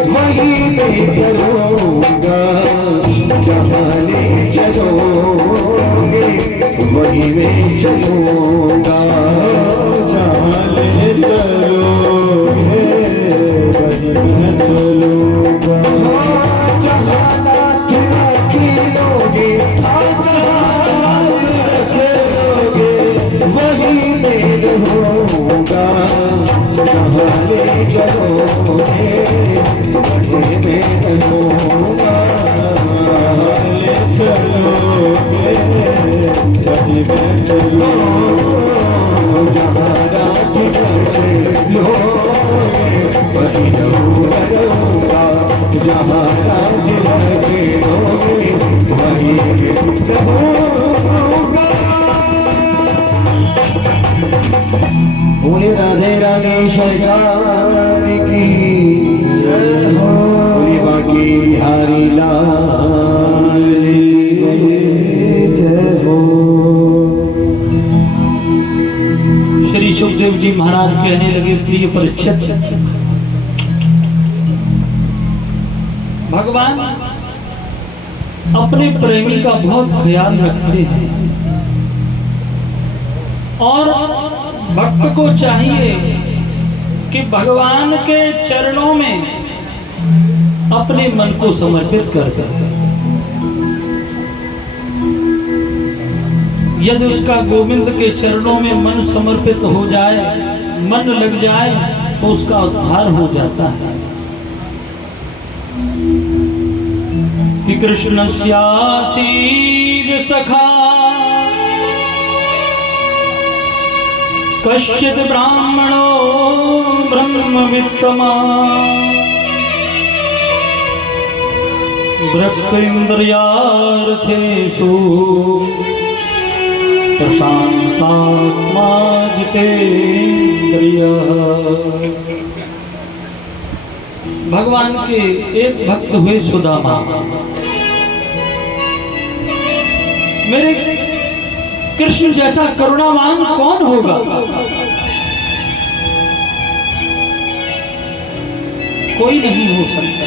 वही मैं करूँगा, जहाँ ले चलोगे वही मैं चलूँगा, जहाँ ले चलोगे वही मैं चलूँगा। जहाँ रात रखोगे वही मैं रहूँगा, जहाँ ले चलोगे वही मैं रहूँगा, ले चलोगे वही मैं चलूँगा। जहाँ रात रखोगे वही रहूँगा, जहाँ रात रखोगे वही रहूँगा। बोले राधे राधे सरकार की जय हो, बोले बाकी बिहारी लाल की जय हो। श्री सुखदेव जी महाराज कहने लगे, प्रिय परीक्षित, भगवान अपने प्रेमी का बहुत ख्याल रखते हैं और भक्त को चाहिए कि भगवान के चरणों में अपने मन को समर्पित कर दे। यदि उसका गोविंद के चरणों में मन समर्पित हो जाए, मन लग जाए, तो उसका उद्धार हो जाता है। कि कृष्णस्यासीद सखा कश्चित् ब्राह्मणो ब्रह्मवित्तमा भक्त इंद्रियार्थेषु प्रशांतात्मा जितेन्द्रियः। भगवान के एक भक्त हुए सुदामा। मेरे कृष्ण जैसा करुणावान कौन होगा? कोई नहीं हो सकता।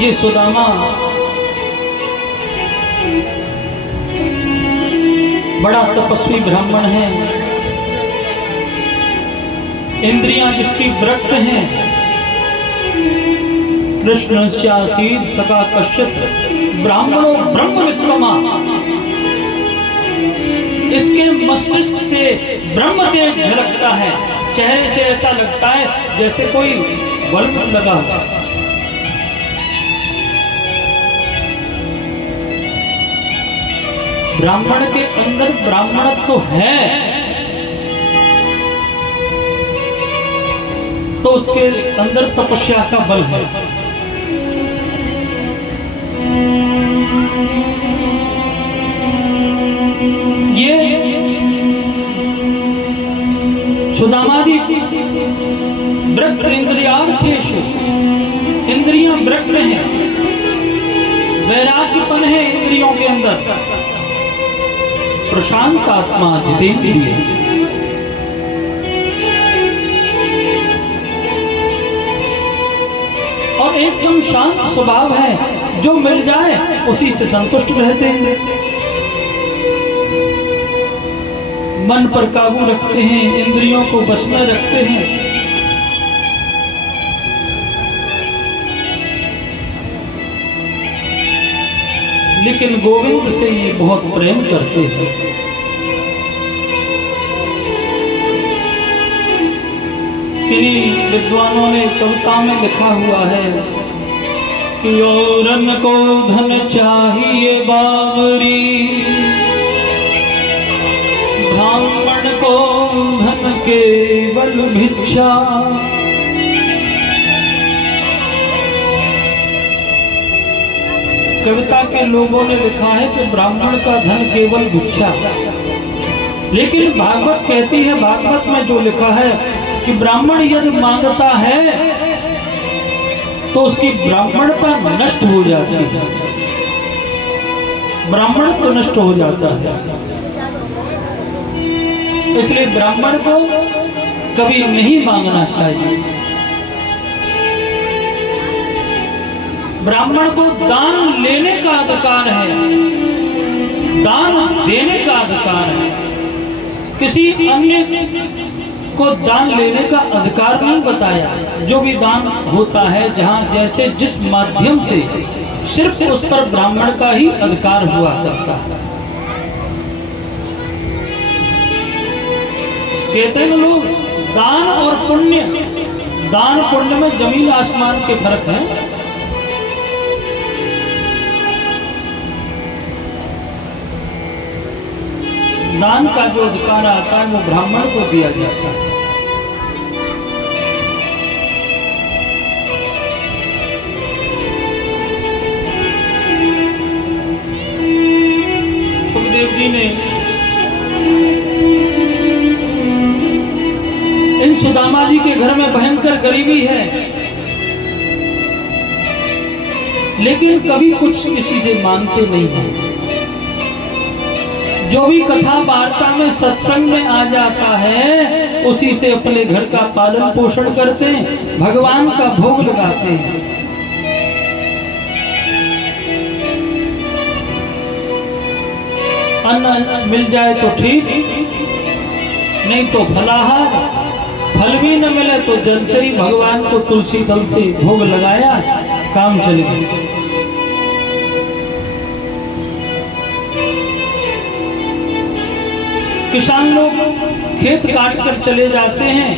ये सुदामा बड़ा तपस्वी ब्राह्मण है, इंद्रियां जिसकी विरक्त हैं। कृष्ण स्यासीद सका कश्चित् ब्राह्मणो ब्रह्मवित्तमा। इसके मस्तिष्क से ब्रह्म तेज झलकता है, चेहरे से ऐसा लगता है जैसे कोई बल्ब लगा हुआ। ब्राह्मण के अंदर ब्राह्मणत्व तो है, तो उसके अंदर तपस्या का बल है। ये सुदामादि वृक्त इंद्रियार्थेषु, इंद्रियां वृक्त हैं, वैराग्यपन है इंद्रियों के अंदर। प्रशांत आत्मा जितेंद्रिय, और एकदम शांत स्वभाव है, जो मिल जाए उसी से संतुष्ट रहते हैं। मन पर काबू रखते हैं, इंद्रियों को बस में रखते हैं। लेकिन गोविंद से ये बहुत प्रेम करते हैं। किन्हीं विद्वानों ने कविता में लिखा हुआ है कि औरन को धन चाहिए बावरी, ब्राह्मण को धन केवल भिक्षा। कविता के लोगों ने लिखा है कि ब्राह्मण का धन केवल भिक्षा, लेकिन भागवत कहती है, भागवत में जो लिखा है कि ब्राह्मण यदि मांगता है तो उसकी ब्राह्मणता नष्ट हो जाती है, ब्राह्मण तो नष्ट हो जाता है। इसलिए ब्राह्मण को कभी नहीं मांगना चाहिए। ब्राह्मण को दान लेने का अधिकार है, दान देने का अधिकार है, किसी अन्य को दान लेने का अधिकार नहीं बताया। जो भी दान होता है, जहां जैसे जिस माध्यम से, सिर्फ उस पर ब्राह्मण का ही अधिकार हुआ करता है। कहते हैं लोग दान और पुण्य, दान पुण्य में जमीन आसमान के फर्क है। दान का जो अधिकार आता है वो ब्राह्मण को दिया जाता है। सुखदेव जी ने इन सुदामा जी के घर में भयंकर गरीबी है, लेकिन कभी कुछ किसी से मांगते नहीं है। जो भी कथा वार्ता में सत्संग में आ जाता है, उसी से अपने घर का पालन पोषण करते हैं, भगवान का भोग लगाते हैं। अन्न मिल जाए तो ठीक, नहीं तो फलाहार, फल भी न मिले तो जल से ही भगवान को तुलसी दल से भोग लगाया, काम चल गया। किसान लोग खेत काट कर चले जाते हैं,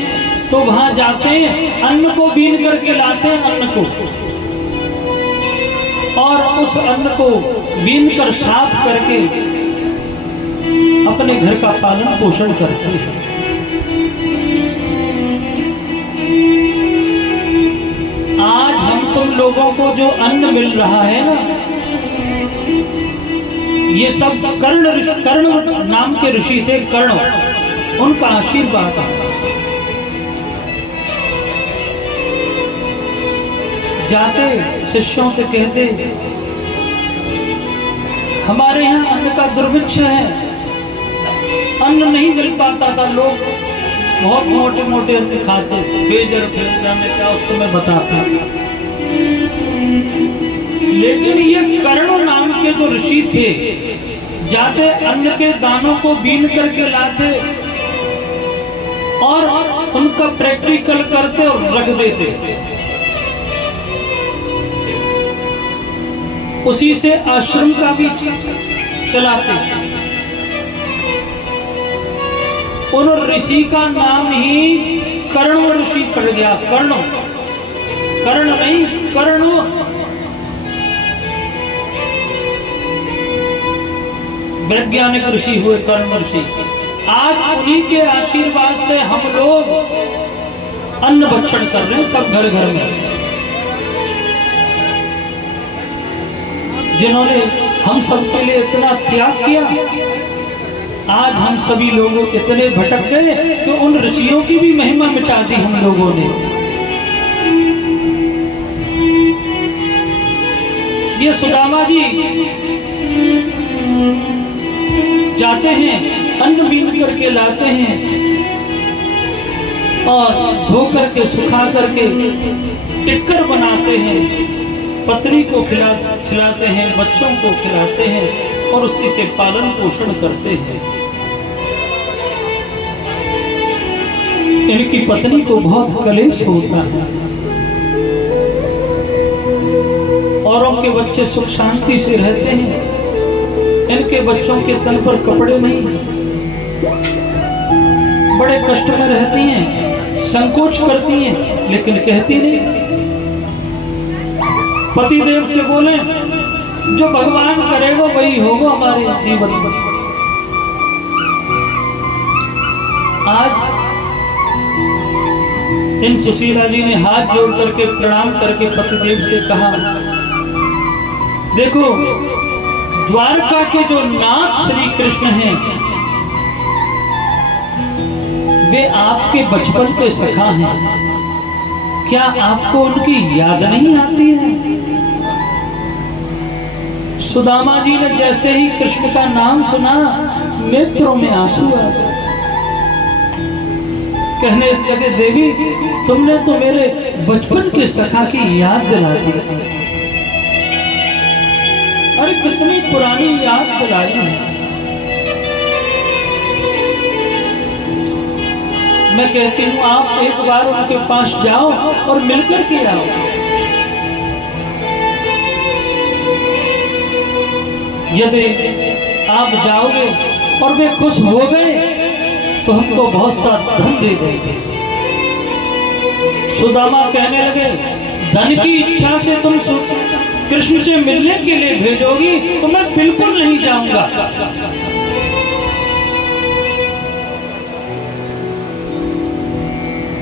तो वहां जाते हैं, अन्न को बीन करके लाते हैं, अन्न को, और उस अन्न को बीन कर साफ करके अपने घर का पालन पोषण करते हैं। आज हम तुम लोगों को जो अन्न मिल रहा है ना, ये सब कर्ण नाम के ऋषि थे, कर्ण, उनका आशीर्वाद है। जाते शिष्यों से कहते, हमारे यहाँ अन्न का दुर्भिक्ष है, अन्न नहीं मिल पाता था, लोग बहुत मोटे मोटे अन्न खाते, बेजर में क्या उस समय बताता। लेकिन ये कर्ण नाम के जो ऋषि थे, जाते अन्न के दानों को बीन करके लाते और उनका प्रैक्टिकल करते और रख देते, उसी से आश्रम का भी चलाते। उन ऋषि का नाम ही कर्ण ऋषि पड़ गया। कर्ण, कर्ण नहीं, कर्ण। वैज्ञानिक ऋषि हुए कर्ण ऋषि। आज उन्हीं के आशीर्वाद से हम लोग अन्न भक्षण कर रहे हैं, सब घर घर में। जिन्होंने हम सबके लिए इतना त्याग किया, आज हम सभी लोग इतने भटक गए तो उन ऋषियों की भी महिमा मिटा दी हम लोगों ने। ये सुदामा जी जाते हैं, अन्न बीन करके लाते हैं और धो करके सुखा करके टिक्कर बनाते हैं, पत्नी को खिलाते हैं, बच्चों को खिलाते हैं और उसी से पालन पोषण करते हैं। इनकी पत्नी को बहुत कलेश होता है, औरों के बच्चे सुख शांति से रहते हैं, इनके बच्चों के तन पर कपड़े नहीं, बड़े कष्ट में रहती हैं, संकोच करती हैं, लेकिन कहती नहीं। पतिदेव से बोले, जो भगवान करेगा वही होगा हमारे जीवन में। आज इन सुशीला जी ने हाथ जोड़ करके प्रणाम करके पतिदेव से कहा देखो, द्वारका के जो नाथ श्री कृष्ण हैं, वे आपके बचपन के सखा हैं। क्या आपको उनकी याद नहीं आती है? सुदामा जी ने जैसे ही कृष्ण का नाम सुना, नेत्रों में आंसू आ गए। कहने लगे, देवी तुमने तो मेरे बचपन के सखा की याद दिला दी। अरे कितनी पुरानी याद दिलाई है। मैं कहती हूँ आप एक बार उनके पास जाओ और मिलकर के आओ। यदि आप जाओगे और वे खुश हो गए तो हमको बहुत सा धन दे देंगे। सुदामा कहने लगे, धन की इच्छा से तुम कृष्ण से मिलने के लिए भेजोगी तो मैं बिल्कुल नहीं जाऊंगा।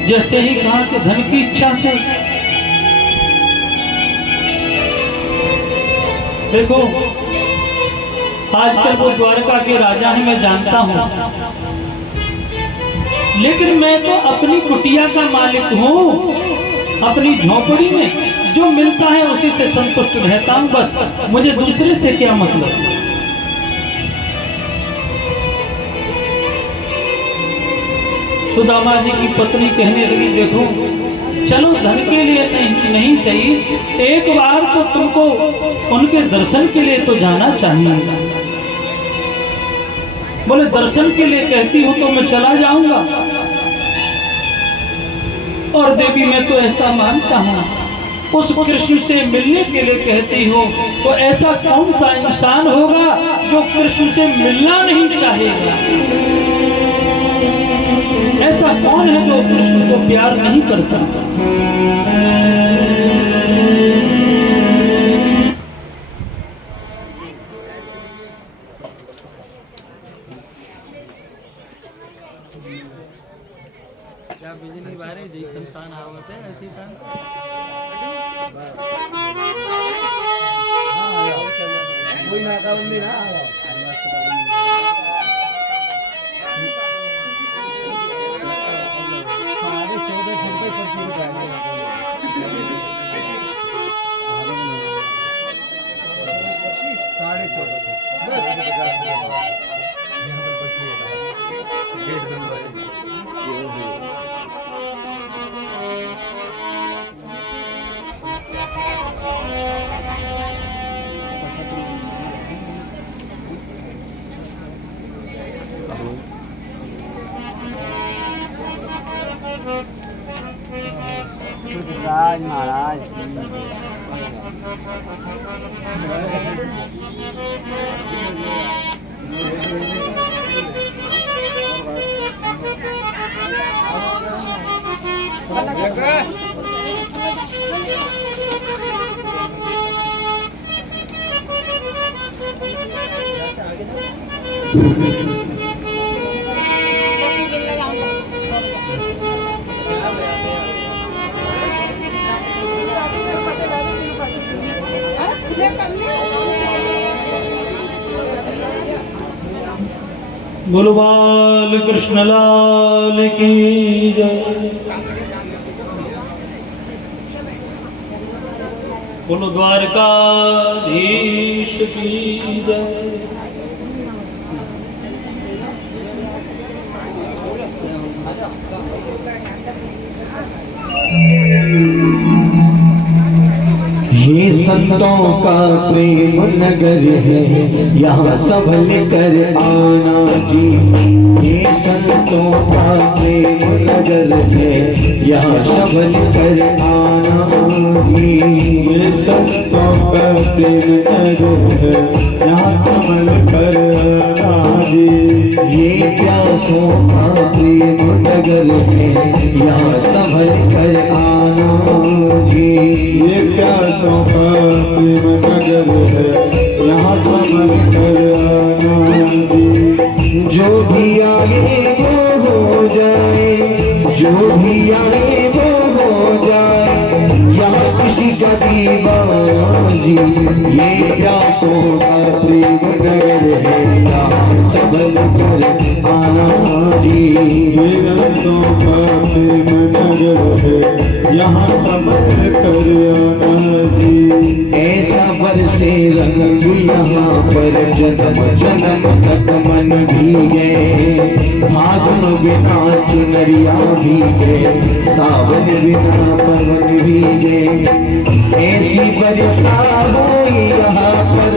जैसे ही कहा कि धन की इच्छा से, देखो आजकल वो द्वारका के राजा हैं, मैं जानता हूं, लेकिन मैं तो अपनी कुटिया का मालिक हूं। अपनी झोपड़ी में जो मिलता है उसी से संतुष्ट रहता हूं, बस मुझे दूसरे से क्या मतलब। सुदामा जी की पत्नी कहने लगी, देखो चलो धन के लिए नहीं सही, एक बार तो तुमको उनके दर्शन के लिए तो जाना चाहिए। बोले दर्शन के लिए कहती हो तो मैं चला जाऊंगा। और देवी मैं तो ऐसा मानता हूं, उस कृष्ण से मिलने के लिए कहती हो तो ऐसा कौन सा इंसान होगा जो कृष्ण से मिलना नहीं चाहेगा? ऐसा कौन है जो कृष्ण को प्यार नहीं करता? क्या बिजली बारे जी संस्थान आवत है ऐसी का कोई ना का बंदी ना महाराज बोलो बाल कृष्ण लाल की जय। बोलो द्वारकाधीश की जय। ये संतों का प्रेम नगर है, यहाँ संभल कर आना जी। ये संतों का प्रेम नगर है, यहाँ संभल कर आना जी। ये संतों का प्रेम नगर है, यहाँ संभल कर आना जी। ये प्यासों का प्रेम नगर है, यहाँ संभल कर आना जी। ये प्यासों का प्रेम नगर है, यहाँ संभल कर आना जी। जो भी आए वो हो जाए, जो भी आए वो हो जाए, यहाँ किसी का दीवाना जी। ये प्यासों का प्रेम नगर है यहाँ संभल कर आना जी। बेगंतों का प्रेम नगर है यहाँ संभल कर आना जी। ऐसा बरसे रंग यहाँ पर जन्म जन्म तक मन भीगे, फागुन बिना चुनरिया भीगे, सावन बिना पवन भीगे। ऐसी बरसा हो यहाँ पर,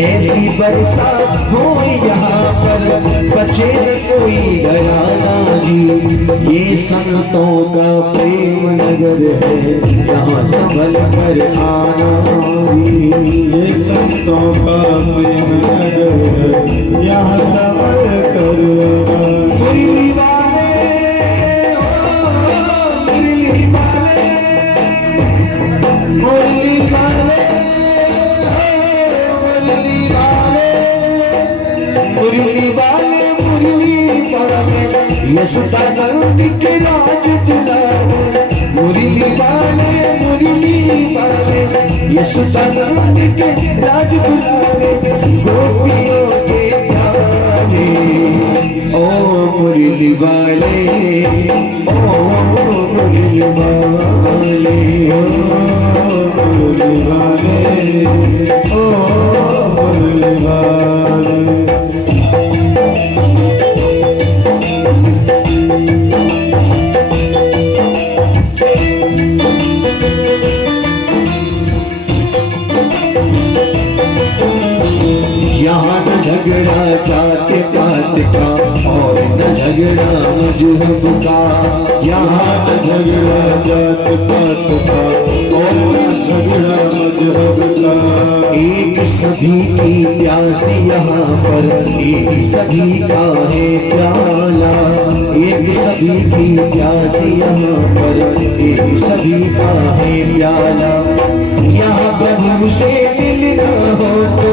ऐसी बरसा हो यहाँ पर, बचे न कोई डराना जी। ये संतों का प्रेम नगर है यहाँ संभल कर आना जी। ये संतों का प्रेम नगर है यहाँ संभल कर आना। मुरली वाले ओ मुरली वाले, मुरली वाले मुरली वाले, मुरली वाले मुरली वाले, यशोदानंद के राज दुलारे। मुरली वाले यशोदानंद के राज दुलारे, गोपियों के प्यारे। ओ मुरली वाले, ओ मुरली वाले, ओ मुरली वाले, ओ मुरली वाले। यहाँ न झगड़ा जात पात का और न झगड़ा मजहब का, यहाँ यहाँ झगड़ा जात पात का और झगड़ा मजहब का। एक सभी की प्यास यहाँ पर, एक सभी का है प्याला। एक सभी की प्यास यहाँ पर, एक सभी का है प्याला। यहाँ प्रभु से मिलना हो तो,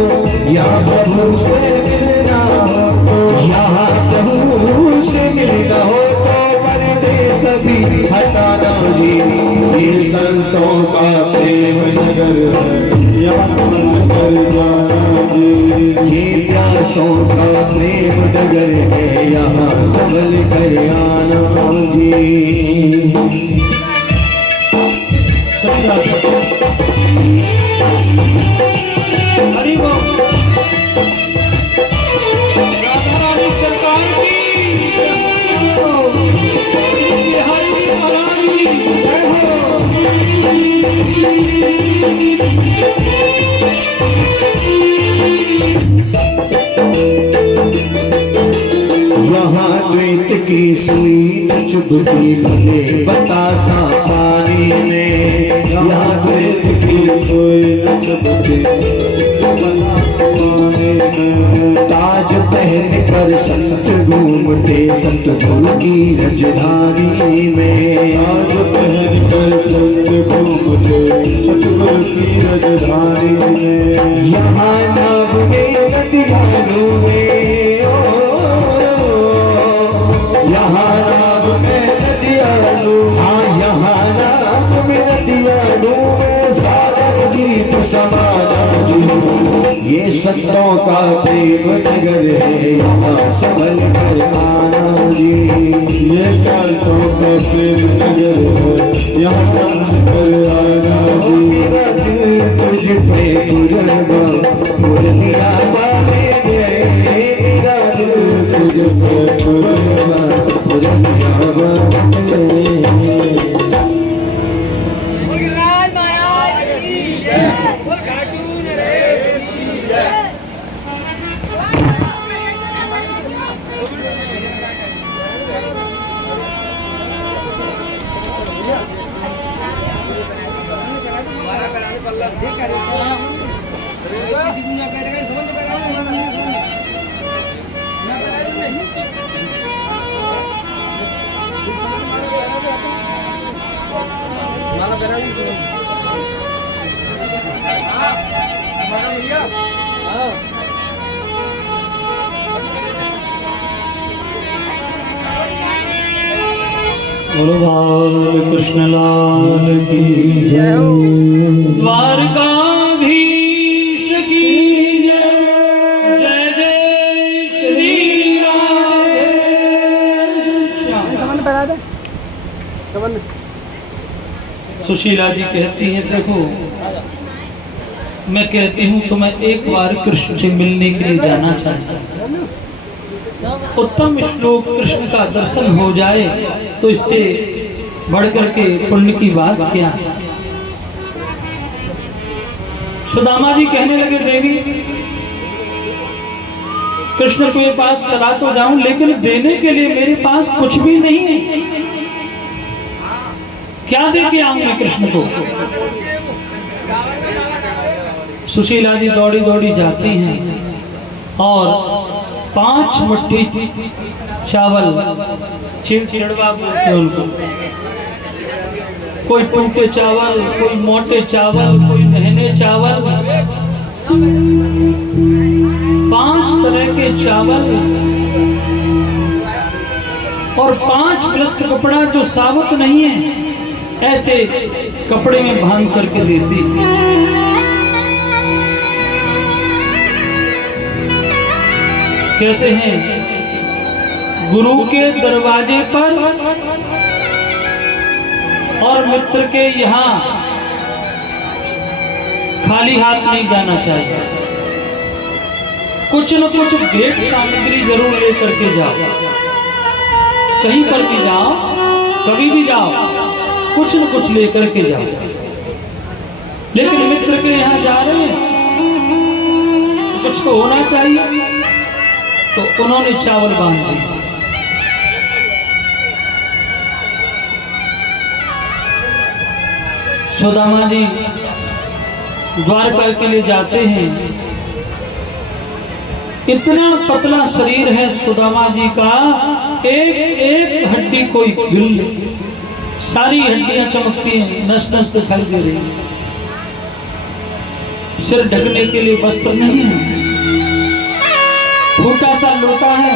यहाँ प्रभु से मिलना हो तो, यहाँ प्रभु से मिलना हो तो पर्दे सभी हटाना जी। ये संतों का प्रेम नगर है यहाँ संभल कर जाना जी। ये प्यासों का प्रेम नगर है यहाँ संभल कर आना जी। हरि बोल। राधा रानी सरकार की, बिहारी जी महाराज की जय हो। यहाँ द्वैत की सुई चुभती भले बतासा पानी में। यहाँ द्वैत की सोई न चुभती ताज पहन कर संत घूमते सतगुरु की राजधानी में। ताज पहन कर संत घूमते सतगुरु की राजधानी में। यहाँ नाम में नदियाँ डूबे, यहाँ नाम में नदियाँ डूबे, हाँ यहाँ नाम में नदियाँ डूबे, सागर दीप समाना जी। ये संतों का प्रेम नगर है यहाँ संभल कर आना जी। ये प्यासों का प्रेम नगर है यहाँ संभल कर आना जी। मेरा दिल तुझ पे कुर्बान, मुरलिया वाले गए। मेरा दिल तुझ पे कुर्बान, मुरलिया वाले गए। बोलो बाल कृष्ण लाल की जय। द्वारकाधीश की सुशीला जी कहती हैं, देखो मैं कहती हूँ तो मैं एक बार कृष्ण से मिलने के लिए जाना चाहता हूँ। उत्तम श्लोक कृष्ण का दर्शन हो जाए तो इससे बढ़कर के पुण्य की बात क्या है। सुदामा जी कहने लगे, देवी कृष्ण के पास चला तो जाऊं, लेकिन देने के लिए मेरे पास कुछ भी नहीं है। क्या दे के आऊं मैं कृष्ण को। सुशीला जी दौड़ी दौड़ी जाती हैं और 5 मुट्ठी चावल, चिड़वा बोलते उनको, कोई टूटे चावल, कोई मोटे चावल, कोई महीने चावल, 5 तरह के चावल और 5 वस्त्र कपड़ा जो साबुत नहीं है, ऐसे कपड़े में बांध करके देती। कहते हैं गुरु के दरवाजे पर और मित्र के यहाँ खाली हाथ नहीं जाना चाहिए। कुछ न कुछ भेंट सामग्री जरूर लेकर के जाओ। कहीं पर भी जाओ, कभी भी जाओ, कुछ न कुछ लेकर के जाओ। लेकिन मित्र के यहाँ जा रहे हैं, कुछ तो होना चाहिए। तो उन्होंने चावल बांध दिए। सुदामा जी द्वारका के लिए जाते हैं। इतना पतला शरीर है सुदामा जी का, एक एक हड्डी कोई हिल, सारी हड्डियां चमकती हैं, नस नस दिखाई दे रही है। सिर ढकने के लिए वस्त्र नहीं है, छोटा सा लोटा है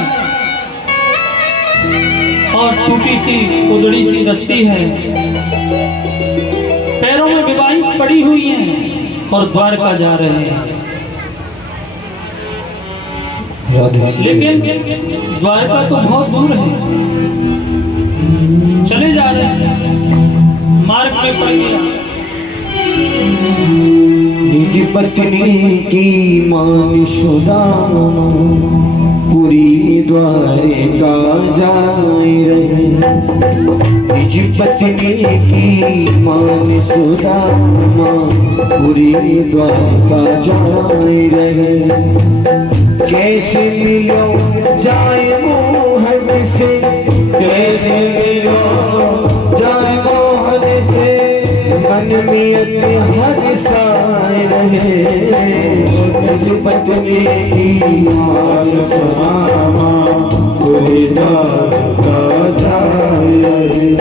और टूटी सी उदड़ी सी रस्सी है। पैरों में विवाही पड़ी हुई हैं और द्वारका जा रहे हैं। लेकिन द्वारका तो बहुत दूर है, चले जा रहे हैं, मार्ग में पड़ गया। निज पत्नी की मान सुदामा पूरी द्वारका जाए रहे। निज पत्नी की मान सुदामा पूरी द्वारका जाए रहे। कैसे मिलो जाए मोहन से, कैसे मिलो जाए मोहन से, मन में हर साए रहे। निज पत्नी की मान सुदामा पूरी द्वारका जाए रहे।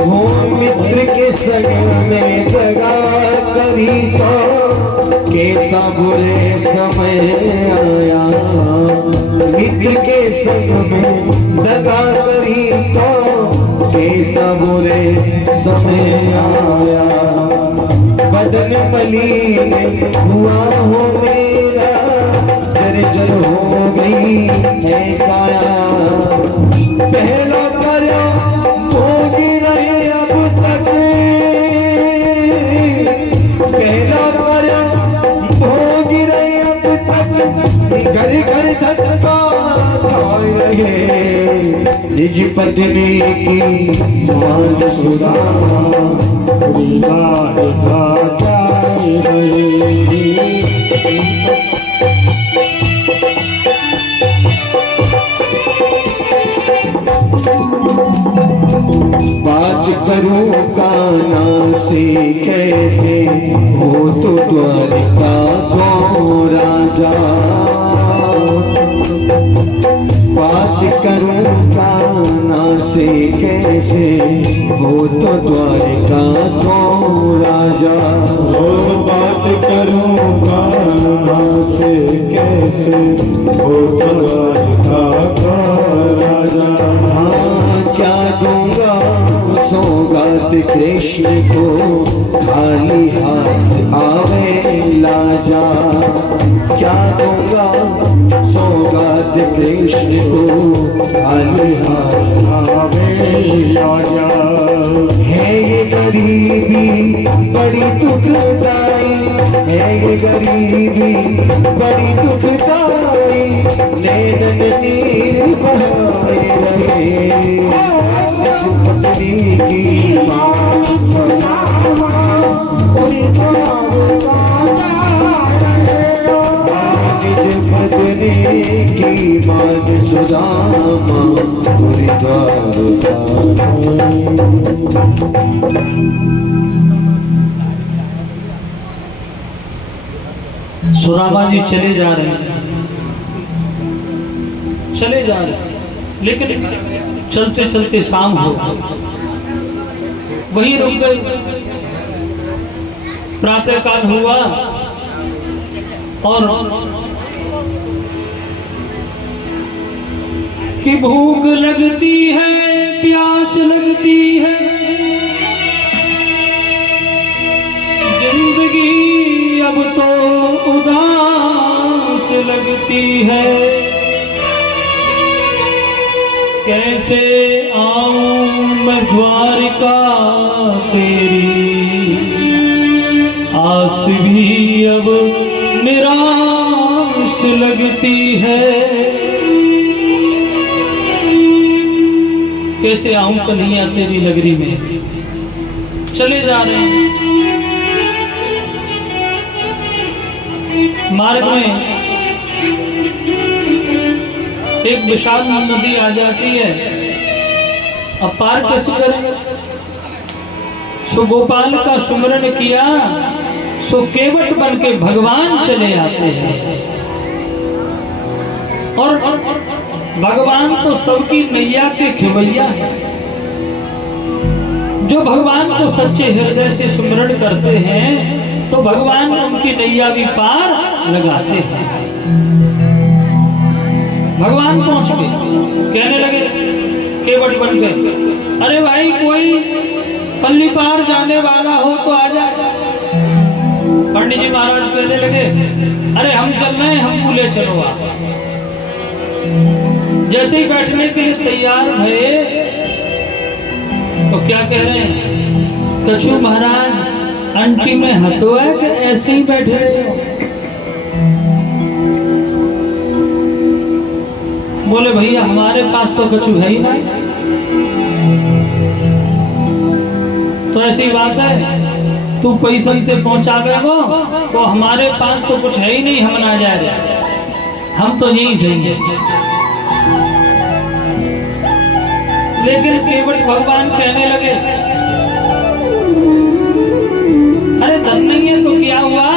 हो मित्र के संग में दगा करी तो कैसा बुरे समय आया। मित्र के संग में दगा करी तो कैसा बुरे समय आया। बदन मलिन हुआ हो मेरा, जर्जर हो गई है काया। पहला करो भोग रहे अब तक, पहला करो भोग रहे अब तक, घर घर धक्का खाए रहे। निज पत्नी की मान सुदामा पूरी द्वारका जाए रहे। बात करूं काना से कैसे, हो तो द्वारका को राजा। बात करूं काना से कैसे, हो तो द्वारका को राजा। बात करूं कान्हा से कैसे, हो तो द्वारका का राजा। क्या दूंगा सौगात कृष्ण को, खाली हाथ आवे लाजा। क्या दूंगा सौगात राधे कृष्ण को हाल हाल भावे आजा। है ये गरीबी बड़ी दुखदाई, है ये गरीबी बड़ी दुखदाई, नैनन नीर बहाए रहे पत्नी की निज पत्नी की मान सुदामा पूरी सुदामा जी चले जा रहे हैं, चले जा रहे हैं, लेकिन चलते चलते शाम हो वहीं रुक गए। प्रातः काल हुआ और कि भूख लगती है, प्यास लगती है, जिंदगी अब तो उदास लगती है। कैसे आऊं मैं द्वारिका तेरी, आस भी अब निराश लगती है। कैसे आऊं कन्हैया तेरी नगरी में। चले जा रहे हैं, मार्ग में एक विशाल नदी आ जाती है। अब पार कैसे करें? सो गोपाल का सुमरण किया, सो केवट बन के भगवान चले आते हैं। और भगवान तो सबकी नैया के खिवैया है। जो भगवान को सच्चे हृदय से सुमरण करते हैं तो भगवान उनकी नैया भी पार लगाते हैं। भगवान पहुंच गए, कहने लगे केवट बन गए, अरे भाई कोई पल्ली पार जाने वाला हो तो आ जाए। पंडित जी महाराज कहने लगे अरे हम चल रहे हैं, हमको ले चलो आप। जैसे ही बैठने के लिए तैयार भये तो क्या कह रहे हैं, कछु महाराज अंटी में हतो है कि ऐसे ही बैठे रहे हो। बोले भैया हमारे पास तो कछु है ही नहीं। तो ऐसी बात है, तू पैसा से पहुंचावेगो तो हमारे पास तो कुछ है ही नहीं, हम ना जा रहे, हम तो यही सही है। लेकिन केवट भगवान कहने लगे अरे धन नहीं है तो क्या हुआ,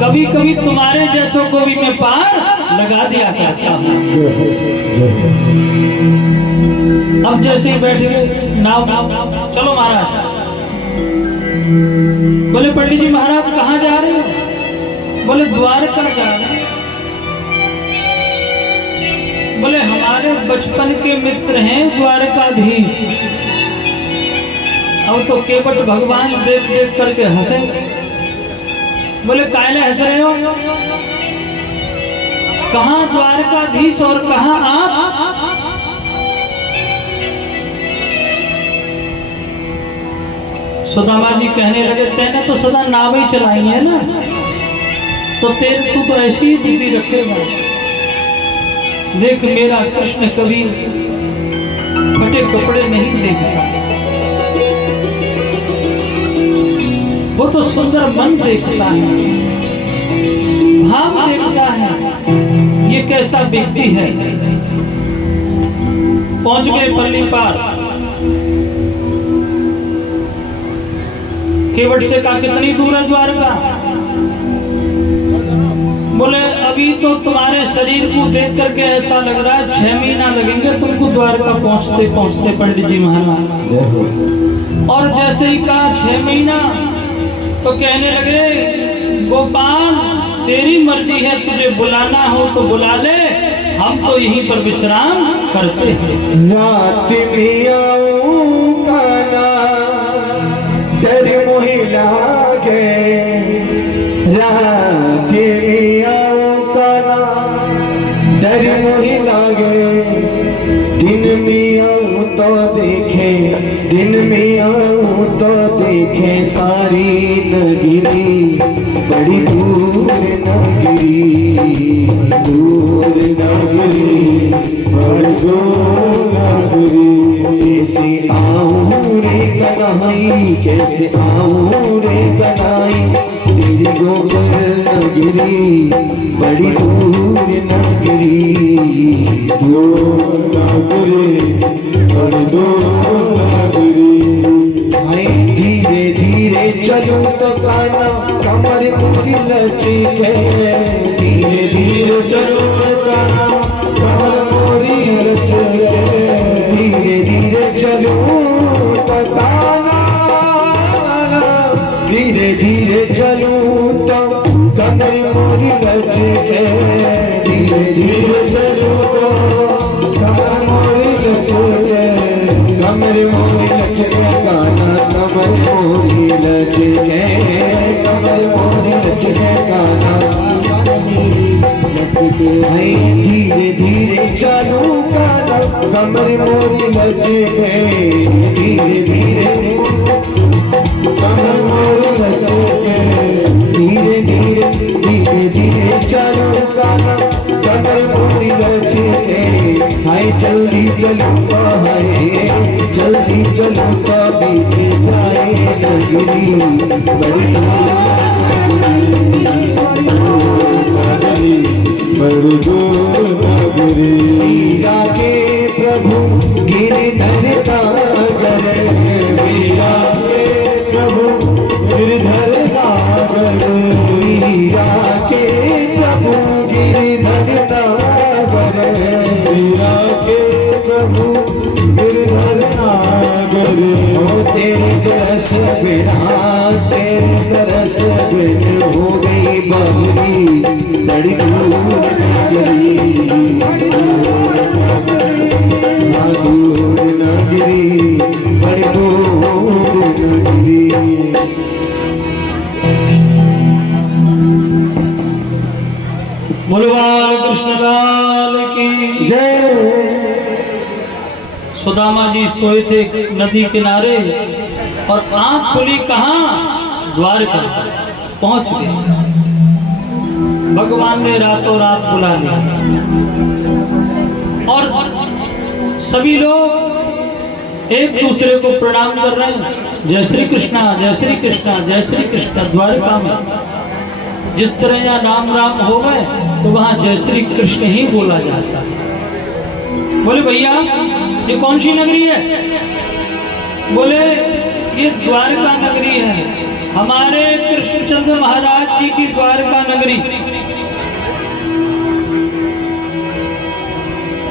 कभी कभी तुम्हारे जैसों को भी मैं पार लगा दिया करता हूँ। अब जैसे ही बैठ गए नाव, चलो महाराज। बोले पंडित जी महाराज कहाँ जा रहे हो? बोले द्वारका जा रहे हैं। बोले हमारे बचपन के मित्र हैं द्वारकाधीश। अब तो केवट भगवान देख देख करके हंसे। बोले काहे हंस रहे हो? कहाँ द्वारकाधीश और कहाँ आप? सुदामा जी कहने लगे तेने तो सदा नाव ही चलाई है ना, तो तू तो ऐसी ही दीदी रखेगा। देख मेरा कृष्ण कभी फटे कपड़े नहीं देखता, वो तो सुंदर मन देखता है, भाव देखता है, ये कैसा व्यक्ति है। पहुंच गए पल्ली पार। केवट से कहा कितनी दूर है द्वारका? बोले अभी तो तुम्हारे शरीर को देख करके ऐसा लग रहा है 6 महीना लगेंगे तुमको द्वारका पहुंचते पहुंचते पंडित जी महाराज। और जैसे ही कहा 6 महीना तो कहने लगे गोपाल तेरी मर्जी है, तुझे बुलाना हो तो बुला ले, हम तो यहीं पर विश्राम करते हैं। रात में आऊंगा ना डर मोहि लागे, रात में आऊंगा ना डर मोहि लागे, दिन में आऊं तो देखे, दिन में आऊं तो देखे सारी नगरी, बड़ी दूर नगरी, दूर नगरी, बड़ी दूर नगरी। कैसे आऊं रे कन्हई, कैसे आऊं रे कन्हई, तेरी गोबर नगरी, बड़ी दूर नगरी, दूर नगरी, बड़ी दूर नगरी। भाई धीरे धीरे चलूं तो काना कमर पूरी लचके, धीरे धीरे चलूं तो काना कमर पूरी लचके, धीरे धीरे चलूं तो काना, धीरे धीरे चलूं तो कमर पूरी लचके, धीरे धीरे चलूं तो कमर पूरी लचके, कमर पूरी लचके गाना, कमर पूरी लचके, कमर पूरी लचके गाना, भाई धीरे धीरे चलूं गाना, कमर पूरी लचके, धीरे धीरे कमर पूरी लचके, धीरे धीरे धीरे धीरे चलूं गाना, कमर पूरी लचके। हाय जल्दी चलूं तो हाय, जल्दी चलूं तो बीते जाए नगरी, बड़ी बड़ी दूर नगरी। मीरा के प्रभु गिरधर नागर, मीरा के प्रभु गिरधर नागर, मीरा के प्रभु गिरधर नागर, मीरा के प्रभु गिरधर नागर। ओ तेरे दरस बिना, तेरे दरस बिन हो गई बबली, बड़ी दूर नगरी, दूर नगरी, बड़ी दूर नगरी। बोलवाल कृष्ण लाल की जय। सुदामा जी सोए थे नदी किनारे और आंख खुली कहाँ, द्वारका पहुंच गए। भगवान ने रातों रात बुला लिया और सभी लोग एक दूसरे को प्रणाम कर रहे हैं, जय श्री कृष्णा, जय श्री कृष्णा, जय श्री कृष्णा। द्वारका में जिस तरह यहाँ नाम राम हो गए तो वहाँ जय श्री कृष्ण ही बोला जाता है। बोले भैया ये कौन सी नगरी है? बोले ये द्वारका नगरी है, हमारे कृष्णचंद्र महाराज जी की द्वारका नगरी।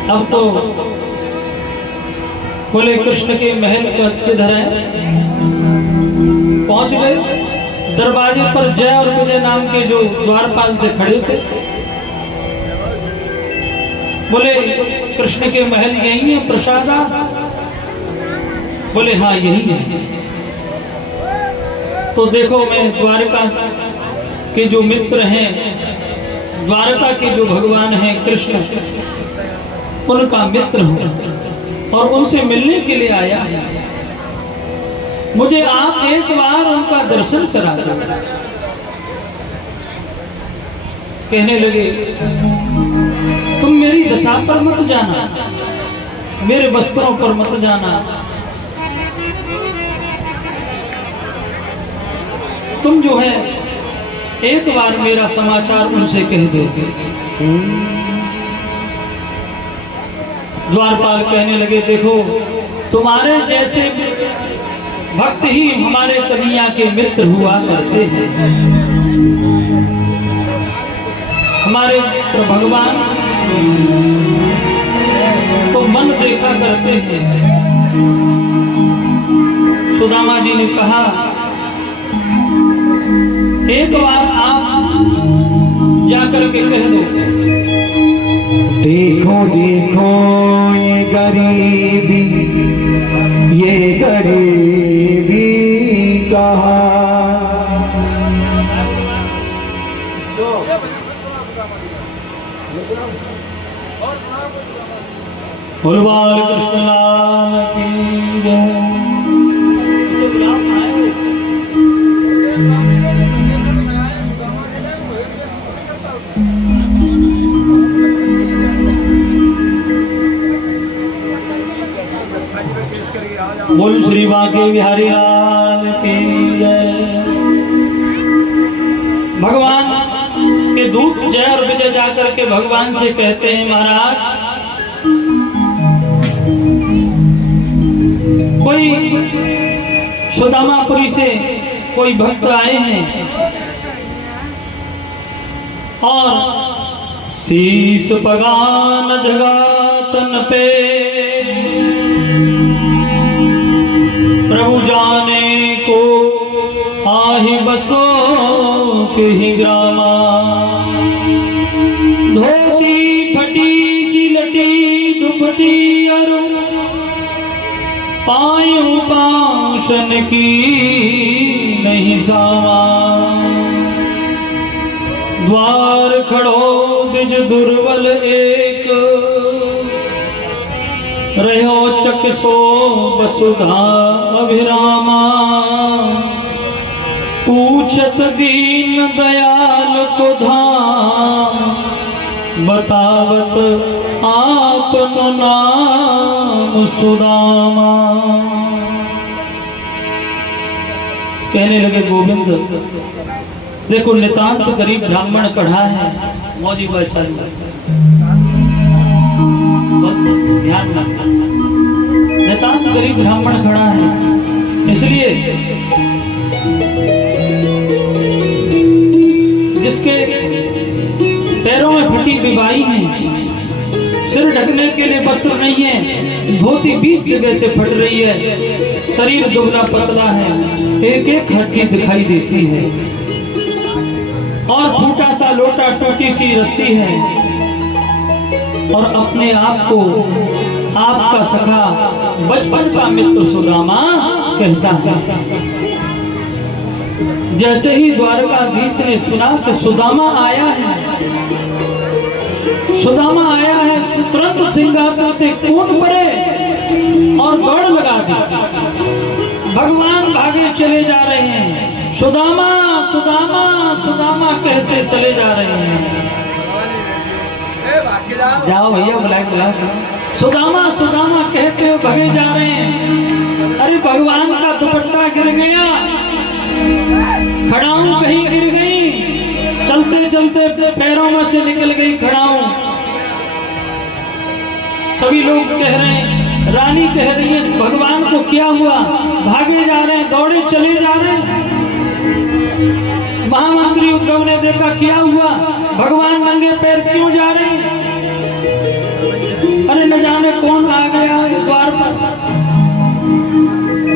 अब तो बोले कृष्ण के महल किधर है? पहुंच गए। दरवाजे पर जय और विजय नाम के जो द्वारपाल थे खड़े थे। बोले कृष्ण के महल यही है प्रसादा? बोले हाँ यही है। तो देखो मैं द्वारका के जो मित्र हैं, द्वारका के जो भगवान हैं कृष्ण, उनका मित्र हूं और उनसे मिलने के लिए आया। मुझे आप एक बार उनका दर्शन करा दो। कहने लगे तुम मेरी दशा पर मत जाना, मेरे वस्त्रों पर मत जाना, तुम जो है एक बार मेरा समाचार उनसे कह दो। द्वारपाल कहने लगे देखो तुम्हारे जैसे भक्त ही हमारे कन्हैया के मित्र हुआ करते हैं। हमारे तो भगवान तो मन देखा करते हैं। सुदामा जी ने कहा एक बार आप जाकर के कह दो। देखो देखो ये गरीबी, ये गरीबी कहा। भगवान कृष्ण लाल की जय। बोल श्री बांके बिहारी लाल की जय। भगवान के दूत जय और विजय जाकर के भगवान से कहते हैं, महाराज कोई सुदामापुरी से कोई भक्त आए हैं और शीस पगान जगातन पे प्रभु जाने को आहि बसो के ही ग्रामा। धोती फटी सी लटी दुपटी अरु पायूं पाशन की नहीं सावा। द्वार खड़ो दिज दुर्बल एक रहो चकसो वसुधा अभिरामा। पूछत दीन दयाल को धाम बतावत आपनो नाम सुदामा। कहने लगे गोविंद देखो नितांत गरीब ब्राह्मण कढ़ा है। मोदी भाई चालू ध्यान रखना, नितांत गरीब ब्राह्मण खड़ा है, इसलिए जिसके पैरों में फटी बिबाई है, सिर ढकने के लिए वस्त्र नहीं है, धोती 20 जगह से फट रही है, शरीर दुबला पतला है, एक एक हड्डी दिखाई देती है और टूटा सा लोटा टूटी सी रस्सी है और अपने आप को आपका सखा बचपन का मित्र सुदामा कहता है। जैसे ही द्वारकाधीश ने सुना कि सुदामा आया है, सुदामा आया है, तुरंत सिंहासन से कूद पड़े और दौड़ लगा दी। भगवान भागे चले जा रहे हैं, सुदामा सुदामा सुदामा कैसे चले जा रहे हैं। जाओ भैया बुलाए सुदामा सुदामा कहते हुए भगे जा रहे हैं। अरे भगवान का दुपट्टा गिर गया, खड़ाऊं कहीं गिर गई, चलते चलते पैरों में से निकल गई खड़ाऊं। सभी लोग कह रहे हैं, रानी कह रही है भगवान को क्या हुआ, भागे जा रहे हैं, दौड़े चले जा रहे हैं। महामंत्री उद्धव ने देखा क्या हुआ, भगवान नंगे पैर क्यों जा रहे हैं। अरे न जाने कौन आ गया है द्वार पर।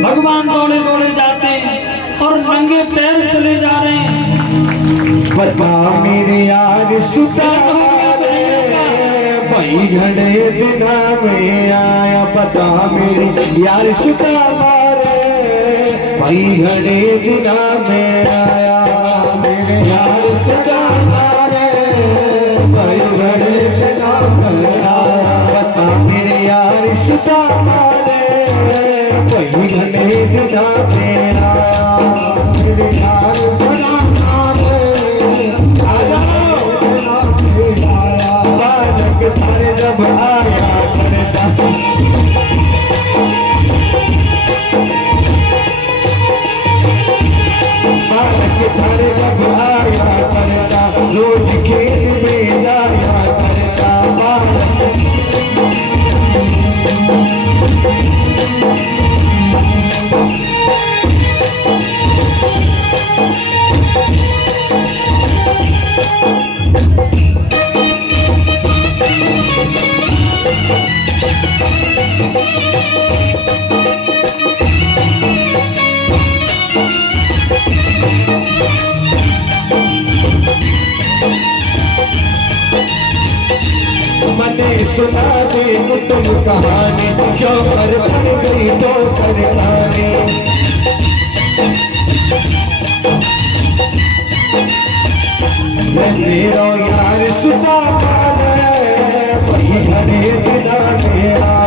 भगवान दौड़े दौड़े जाते हैं और नंगे पैर चले जा रहे हैं। बता मेरे यार सुदारे भाई घड़े दिना में आया। बता मेरे यार सुदारे भाई घड़े दिना में आया। मेरे यार सुदारे भाई घड़े दिना में आया। बता मेरे यार सुदारे भाई घड़े दिना में आया। मेरे यार सुदारे थारे जब आया करता बालक थारे जब आया करता रोज खेत में जाया करता बालक। मने सुना दे तुम कहानी क्यों कर बन गई तो कर खाने। मेरो यार सुदामा भाई घड़े दिना में आया।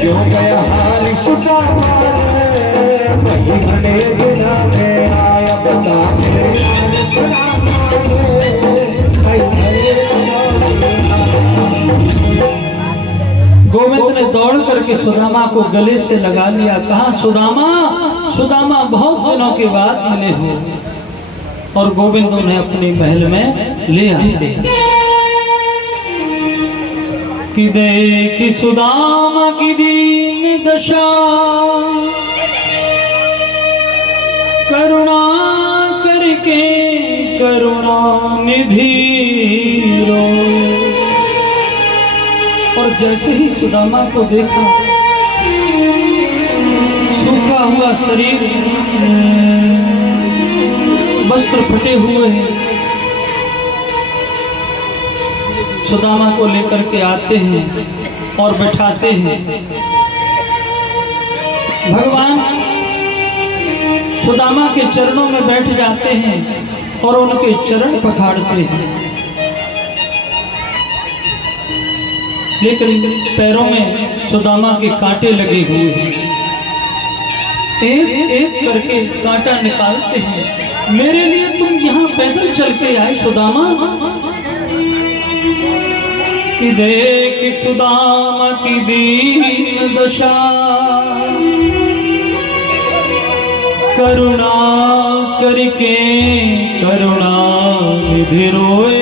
क्यों गया हाल सुदामा रे, वही बने बिना में आया बता मेरे हाल सुदामा रे, वही बने बिना में आया। गोविंद ने दौड़ करके सुदामा को गले से लगा लिया, कहा सुदामा सुदामा बहुत दिनों के बाद मिले हो। और गोविंद उन्हें अपने महल में ले आते कि देख सुदामा की दीन दशा, करुणा करके करुणा निधि रोए। और जैसे ही सुदामा को देखा, सूखा हुआ शरीर, वस्त्र फटे हुए हैं, सुदामा को लेकर के आते हैं और बैठाते हैं। भगवान सुदामा के चरणों में बैठ जाते हैं और उनके चरण पखाड़ते हैं, लेकिन पैरों में सुदामा के कांटे लगे हुए हैं। एक एक करके कांटा निकालते हैं। मेरे लिए तुम यहाँ पैदल चल के आए सुदामा? कि देख सुदामा की दीन दशा, करुणा करके करुणा निधि रोए।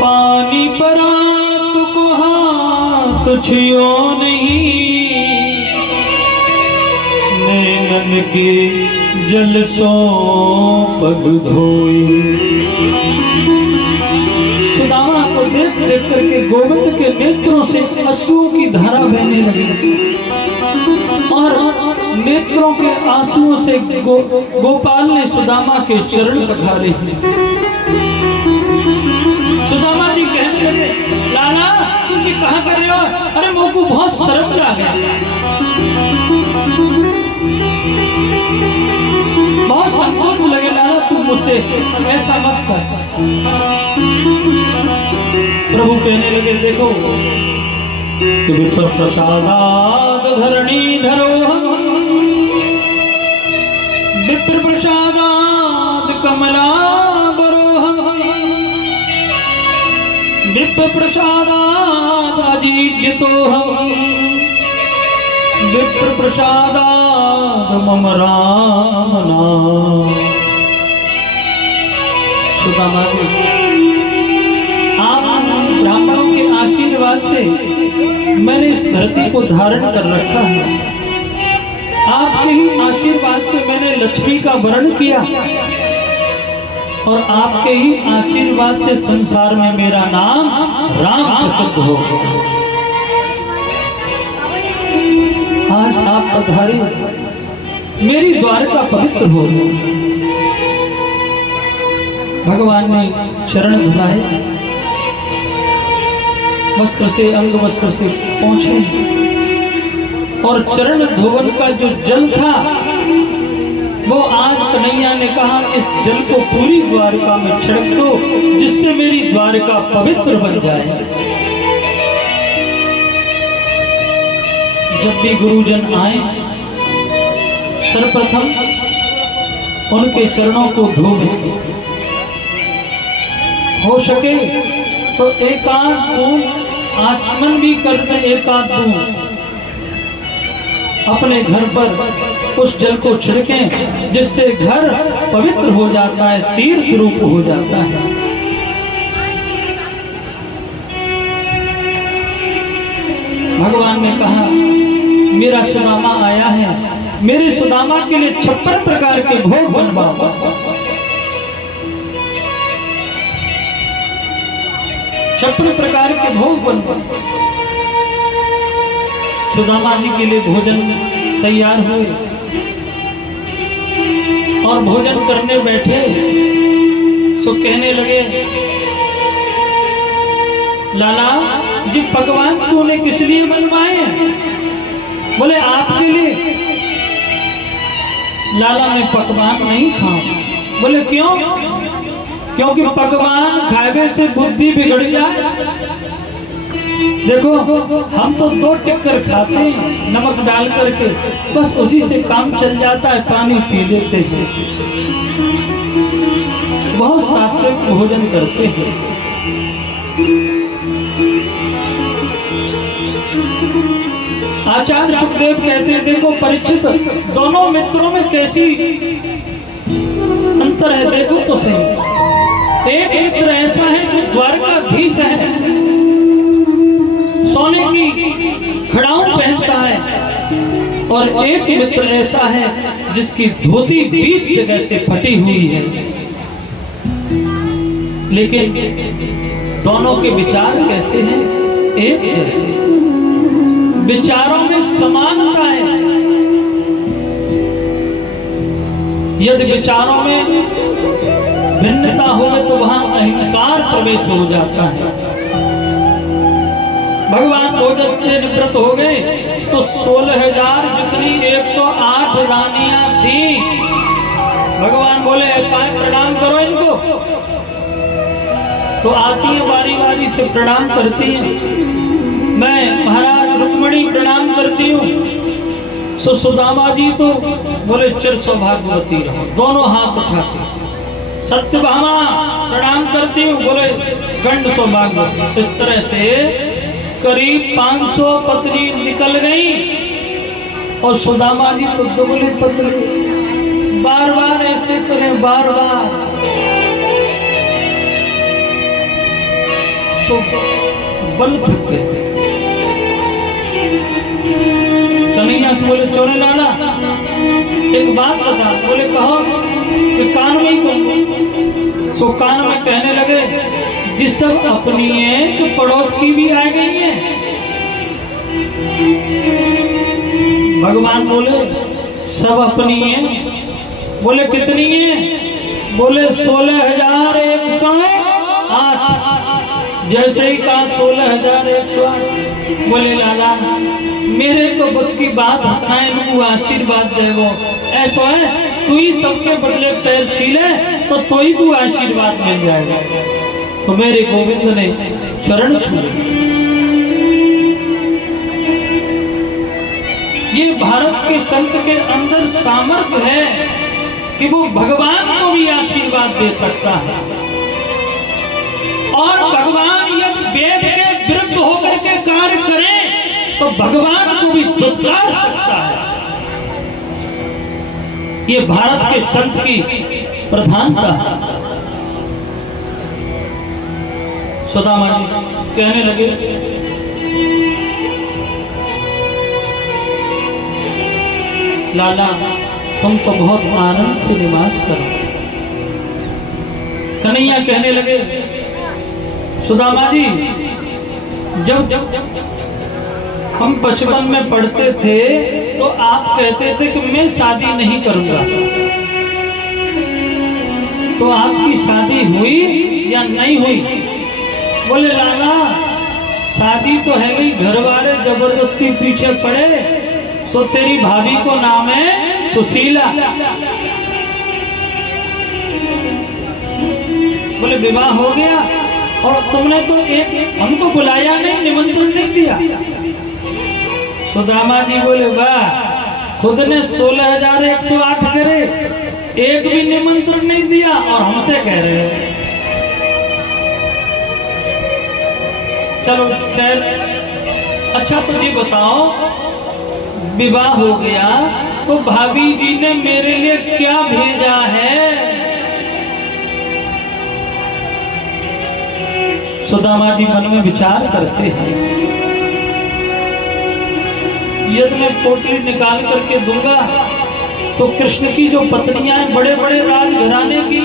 पानी बरात को हाथ छियो नहीं, नैनन के जल सो पग धोई। सुदामा को देख देख करके गोविंद के नेत्रों से अश्रुओं की धारा बहने लगी और नेत्रों के आंसुओं से गोपाल ने सुदामा के चरण पखारे। सुदामा जी कहने लगे, लाला तुम जी कहाँ कर रहे हो? अरे मुझको बहुत शर्म आ गया, बहुत संकोच लगे। लाला तुम मुझसे ऐसा मत कर। प्रभु कहने लगे, देखो विप्र प्रसादाद धरणी धरो हम, विप्र प्रसादाद कमला बरो हम, विप्र प्रसादाद अजीजितो हम, विप्र प्रसादाद मम राम नाम। सुदामा जी, आप ब्राह्मणों के आशीर्वाद से मैंने इस धरती को धारण कर रखा है। आपके ही आशीर्वाद से मैंने लक्ष्मी का वर्ण किया और आपके ही आशीर्वाद से संसार में मेरा नाम राम प्रसिद्ध हो। आज आप पधारे, मेरी द्वारका पवित्र हो। भगवान ने चरण धुलाए, वस्त्र से अंग वस्त्र से पहुंचे और चरण धोवन का जो जल था वो आज कन्हैया ने कहा इस जल को पूरी द्वारका में छिड़क दो, जिससे मेरी द्वारका पवित्र बन जाए। जब भी गुरुजन आए, सर्वप्रथम उनके चरणों को धोवे, हो सके तो एकांत बूंद आचमन भी करते, एकांत बूंद अपने घर पर उस जल को छिड़कें, जिससे घर पवित्र हो जाता है, तीर्थ रूप हो जाता है। भगवान ने कहा, मेरा सुदामा आया है, मेरे सुदामा के लिए 56 प्रकार के भोग बनवाओ। 56 प्रकार के भोग बनवाओ। सुदामा जी के लिए भोजन तैयार हुए और भोजन करने बैठे सो कहने लगे, लाला जी पकवान तूने किस लिए बनवाए हैं? बोले आपके लिए। लाला मैं पकवान नहीं खाऊं। बोले क्यों? क्योंकि पकवान खावे से बुद्धि बिगड़ जाए, देखो हम तो 2 टिक्कर खाते हैं नमक डाल करके, बस उसी से काम चल जाता है, पानी पी लेते हैं। बहुत सात्विक भोजन करते हैं। आचार्य सुखदेव कहते हैं, देखो परीक्षित, दोनों मित्रों में कैसी अंतर है, देखो तो सही। एक मित्र ऐसा है जो द्वारकाधीश है, सोने की खड़ाऊ पहनता है, और एक मित्र ऐसा है जिसकी धोती 20 जगह से फटी हुई है। लेकिन दोनों के विचार कैसे हैं? एक जैसे, विचारों में समानता है। यदि विचारों में भिन्नता हो तो वहां अहंकार प्रवेश हो जाता है। भगवान ओजस से निवृत्त हो गए तो 16,000 जितनी 108 रानियां थी। भगवान बोले ऐसा है, प्रणाम करो इनको। तो आती है बारी बारी से प्रणाम करती हैं। मैं महाराज रुक्मणी प्रणाम करती हूँ। सो सुदामा जी तो बोले चिर सौभाग्यवती रहो, दोनों हाथ उठा के। सत्यभामा प्रणाम करती हूँ, बोले गंड सौभाग्य। इस तरह से करीब 500 पत्नी निकल गई, और सुदामा जी तो दुबले पतले, बार बार ऐसे करें, बार बार। सो बल थक गए। कन्हैया से बोले चोरे लाला एक बात बता। बोले कहो। कि कान में ही कहूँ। सो कान में कहने लगे, जिस सब अपनी है तो पड़ोस की भी आ गई है। भगवान बोले सब अपनी है। बोले कितनी है? बोले 16,108। जैसे ही कहा 16,108। बोले लाला मेरे तो बस की बात हटाए, तू आशीर्वाद दे। वो ऐसा है, तू ही सबके बदले पैर छीले तो ही तू आशीर्वाद मिल जाएगा। तो मेरे गोविंद ने चरण छुए। ये भारत के संत के अंदर सामर्थ्य है कि वो भगवान को भी आशीर्वाद दे सकता है, और भगवान यदि वेद के विरुद्ध होकर के कार्य करे तो भगवान को भी दुत्कार सकता है। ये भारत के संत की प्रधानता है। सुदामा जी कहने लगे, लाला तुम तो बहुत आनंद से निवास करो। कन्हैया कहने लगे, सुदामा जी जब हम बचपन में पढ़ते थे तो आप कहते थे कि मैं शादी नहीं करूंगा। तो आपकी शादी हुई या नहीं हुई? बोले लाला शादी तो है गई, घर वाले जबरदस्ती पीछे पड़े, तो तेरी भाभी को नाम है सुशीला। बोले विवाह हो गया, और तुमने तो एक हमको बुलाया नहीं, निमंत्रण नहीं दिया। सुदामा जी बोले वाह, खुद ने 16,108 करे, एक भी निमंत्रण नहीं दिया, और हमसे कह रहे हो। चलो खैर, अच्छा तो ये बताओ, विवाह हो गया तो भाभी जी ने मेरे लिए क्या भेजा है? सुदामा जी मन में विचार करते हैं, यदि मैं पोटली निकाल करके दूंगा तो कृष्ण की जो पत्नियां हैं बड़े बड़े राजघराने की,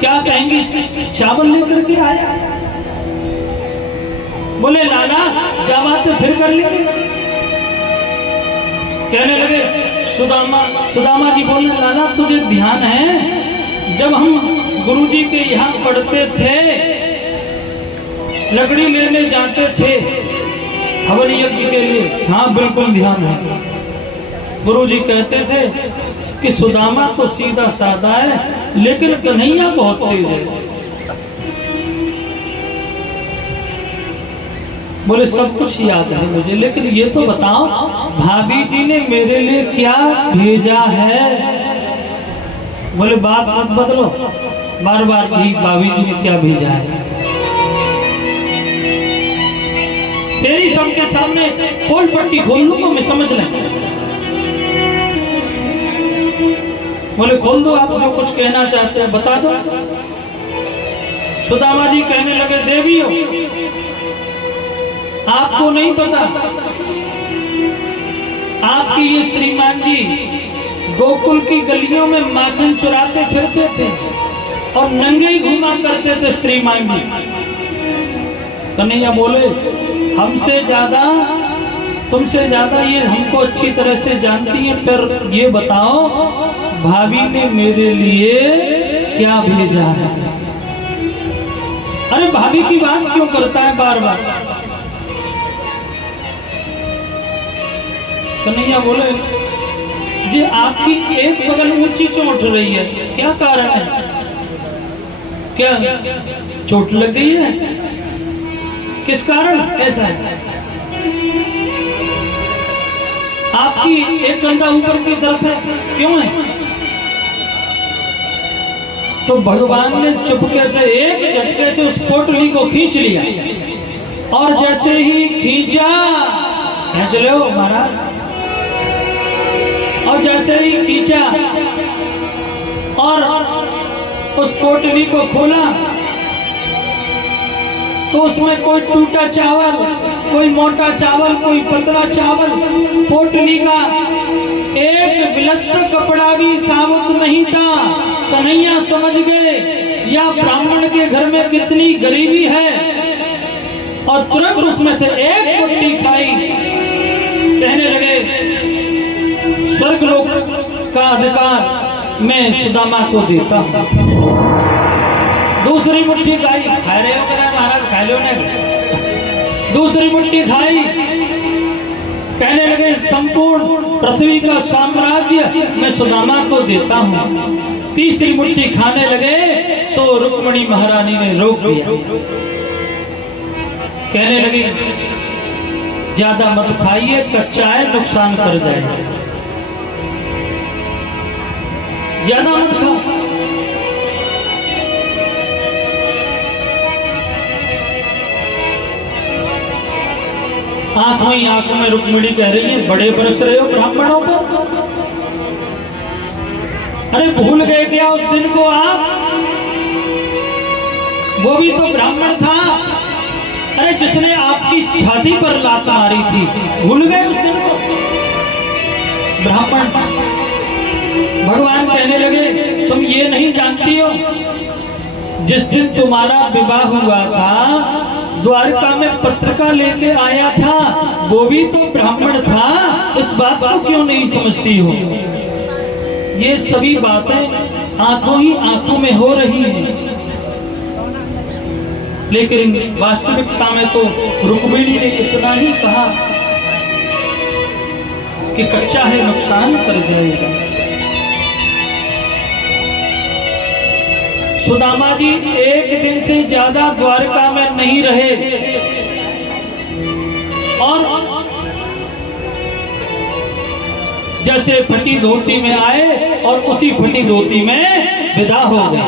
क्या कहेंगी चावल लेकर के आया। बोले लाला क्या बात है, फिर कर लेंगे। कहने लगे सुदामा जी बोले लाला तुझे ध्यान है जब हम गुरुजी के यहाँ पढ़ते थे, लकड़ी लेने जाते थे हवन यज्ञ के लिए? हाँ बिल्कुल ध्यान है। गुरुजी कहते थे कि सुदामा तो सीधा साधा है लेकिन कन्हैया बहुत तेज है। बोले सब कुछ याद है मुझे, लेकिन ये तो बताओ भाभी जी ने मेरे लिए क्या भेजा है। बोले बात मत बदलो, बार बार भी भाभी जी ने क्या भेजा है। तेरी सबके सामने पोल पट्टी खोल लूंगा मैं, समझ लें। बोले खोल दो, आप जो कुछ कहना चाहते हैं बता दो। सुदामा जी कहने लगे देवी हो, आपको नहीं पता आपकी ये श्रीमान जी गोकुल की गलियों में माखन चुराते फिरते थे और नंगे ही घुमा करते थे श्रीमान जी। कन्हैया बोले हमसे ज्यादा तुमसे ज्यादा ये हमको अच्छी तरह से जानती है, पर ये बताओ भाभी ने मेरे लिए क्या भेजा है। अरे भाभी की बात क्यों करता है बार बार। कन्हैया बोले जी आपकी एक बगल ऊंची चोट रही है, क्या कारण है, क्या चोट लग गई है, किस कारण ऐसा है। आपकी एक कंधा ऊपर की तरफ है, क्यों है। तो भगवान ने चुपके से एक झटके से उस पोटली को खींच लिया, और जैसे ही खींचा खींच लो महाराज, और जैसे ही खींचा और उस पोटली को खोला तो उसमें कोई टूटा चावल, कोई मोटा चावल, कोई पतला चावल, पोटली का एक बिलस्तर कपड़ा भी साबुत नहीं था। कन्हैया समझ गए या ब्राह्मण के घर में कितनी गरीबी है, और तुरंत उसमें से एक मुट्ठी खाई। कहने लगे स्वर्ग लोक का अधिकार मैं सुदामा को देता हूं। दूसरी मुट्ठी खाई, खा रहे हो मेरा महाराज, खा लो ने। दूसरी मुट्ठी खाई, कहने लगे संपूर्ण पृथ्वी का साम्राज्य मैं सुदामा को देता हूं। तीसरी मुट्ठी खाने लगे सो रुक्मणी महारानी ने रोक दिया। कहने लगे ज्यादा मत खाइए, कच्चा है नुकसान कर जाएगा, ज्यादा मत खाओ। आंखों ही आंखों में रुक्मिणी कह रही है बड़े बरस रहे हो ब्राह्मणों पर। अरे भूल गए क्या उस दिन को आप, वो भी तो ब्राह्मण था। अरे जिसने आपकी छाती पर लात मारी थी, भूल गए उस दिन को, ब्राह्मण। भगवान कहने लगे तुम ये नहीं जानती हो, जिस दिन तुम्हारा विवाह हुआ था द्वारका में पत्रिका लेके आया था, वो भी तो ब्राह्मण था। इस बात को क्यों नहीं समझती हो। ये सभी बातें आंखों ही आंखों में हो रही हैं, लेकिन वास्तविकता में तो रुक्मिणी ने इतना ही कहा कि कच्चा है नुकसान कर जाएगा। सुदामा जी एक दिन से ज्यादा द्वारका में नहीं रहे, और जैसे फटी धोती में आए और उसी फटी धोती में विदा हो गए,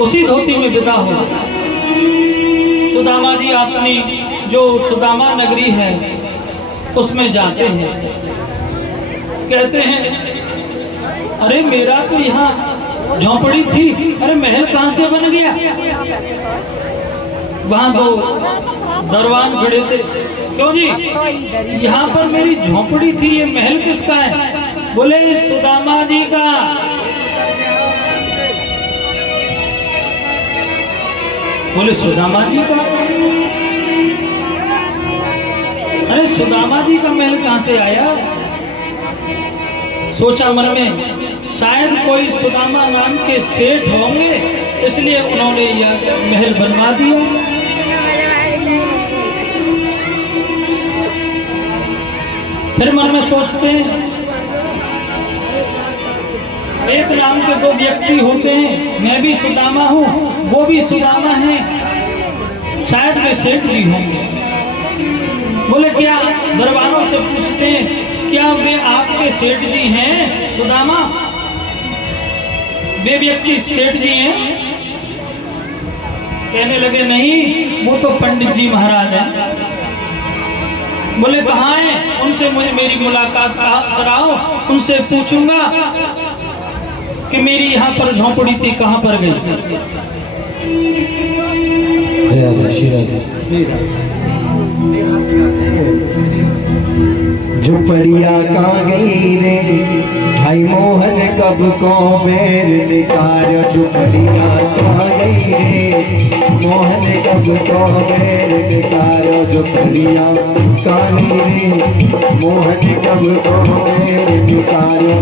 उसी धोती में विदा हो गए। सुदामा जी अपनी जो सुदामा नगरी है उसमें जाते हैं, कहते हैं अरे मेरा तो यहाँ झोंपड़ी थी, अरे महल कहाँ से बन गया। वहां तो दरवान खड़े थे, क्यों जी यहाँ पर मेरी झोंपड़ी थी, ये महल किसका है। बोले सुदामा जी का। बोले सुदामा जी का, अरे सुदामा जी का महल कहाँ से आया। सोचा मन में शायद कोई सुदामा नाम के सेठ होंगे, इसलिए उन्होंने यह महल बनवा दिया। फिर मन में सोचते हैं एक नाम के दो व्यक्ति होते हैं, मैं भी सुदामा हूँ, वो भी सुदामा है, शायद वे सेठ जी होंगे। बोले क्या? दरबारों से पूछते हैं क्या वे आपके सेठ जी हैं सुदामा? वे व्यक्ति सेठ जी हैं? कहने लगे नहीं, वो तो पंडित जी महाराज हैं। बोले कहाँ हैं? उनसे मुझे मेरी मुलाकात कराओ, उनसे पूछूंगा कि मेरी यहाँ पर झोंपड़ी थी कहाँ पर गई। झुपड़िया कहाँ गई रे भाई मोहन, कब को बेर निकारो। झुपड़िया कहाँ गई रे मोहन, कब को बेर निकारो। झुपड़िया कहाँ गई रे मोहन, कब को बेर निकारो।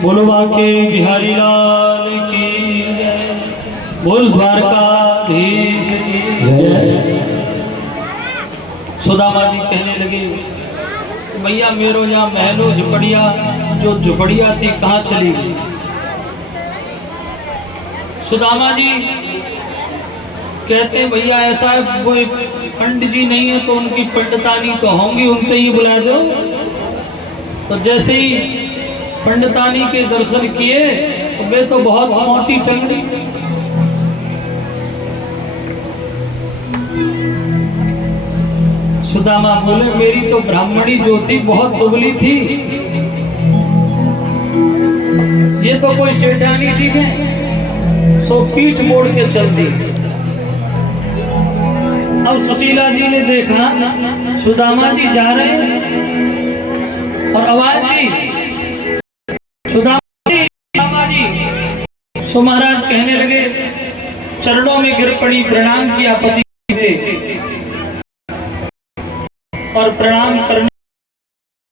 बोलो बाके बिहारी लाल की जय, बोल द्वारकाधीश की जय। सुदामा जी कहने लगे भैया मेरो यहाँ महलो झुपड़िया जो झुपड़िया थी कहाँ चली गई। सुदामा जी कहते भैया ऐसा है वो पंडित जी नहीं है तो उनकी पंडितानी तो होंगी, उनसे ही बुला दो। तो जैसे ही पंडितानी के दर्शन किए तो वे तो बहुत मोटी टंगड़ी। सुदामा बोले मेरी तो ब्राह्मणी जो थी बहुत दुबली थी, तो कोई सेठानी दिखे सो पीठ मोड़ के चल दी। अब सुशीला जी ने देखा सुदामा जी जा रहे हैं और आवाज दी सुदामा जी। सो महाराज कहने लगे, चरणों में गिर पड़ी, प्रणाम किया पति थे और प्रणाम करने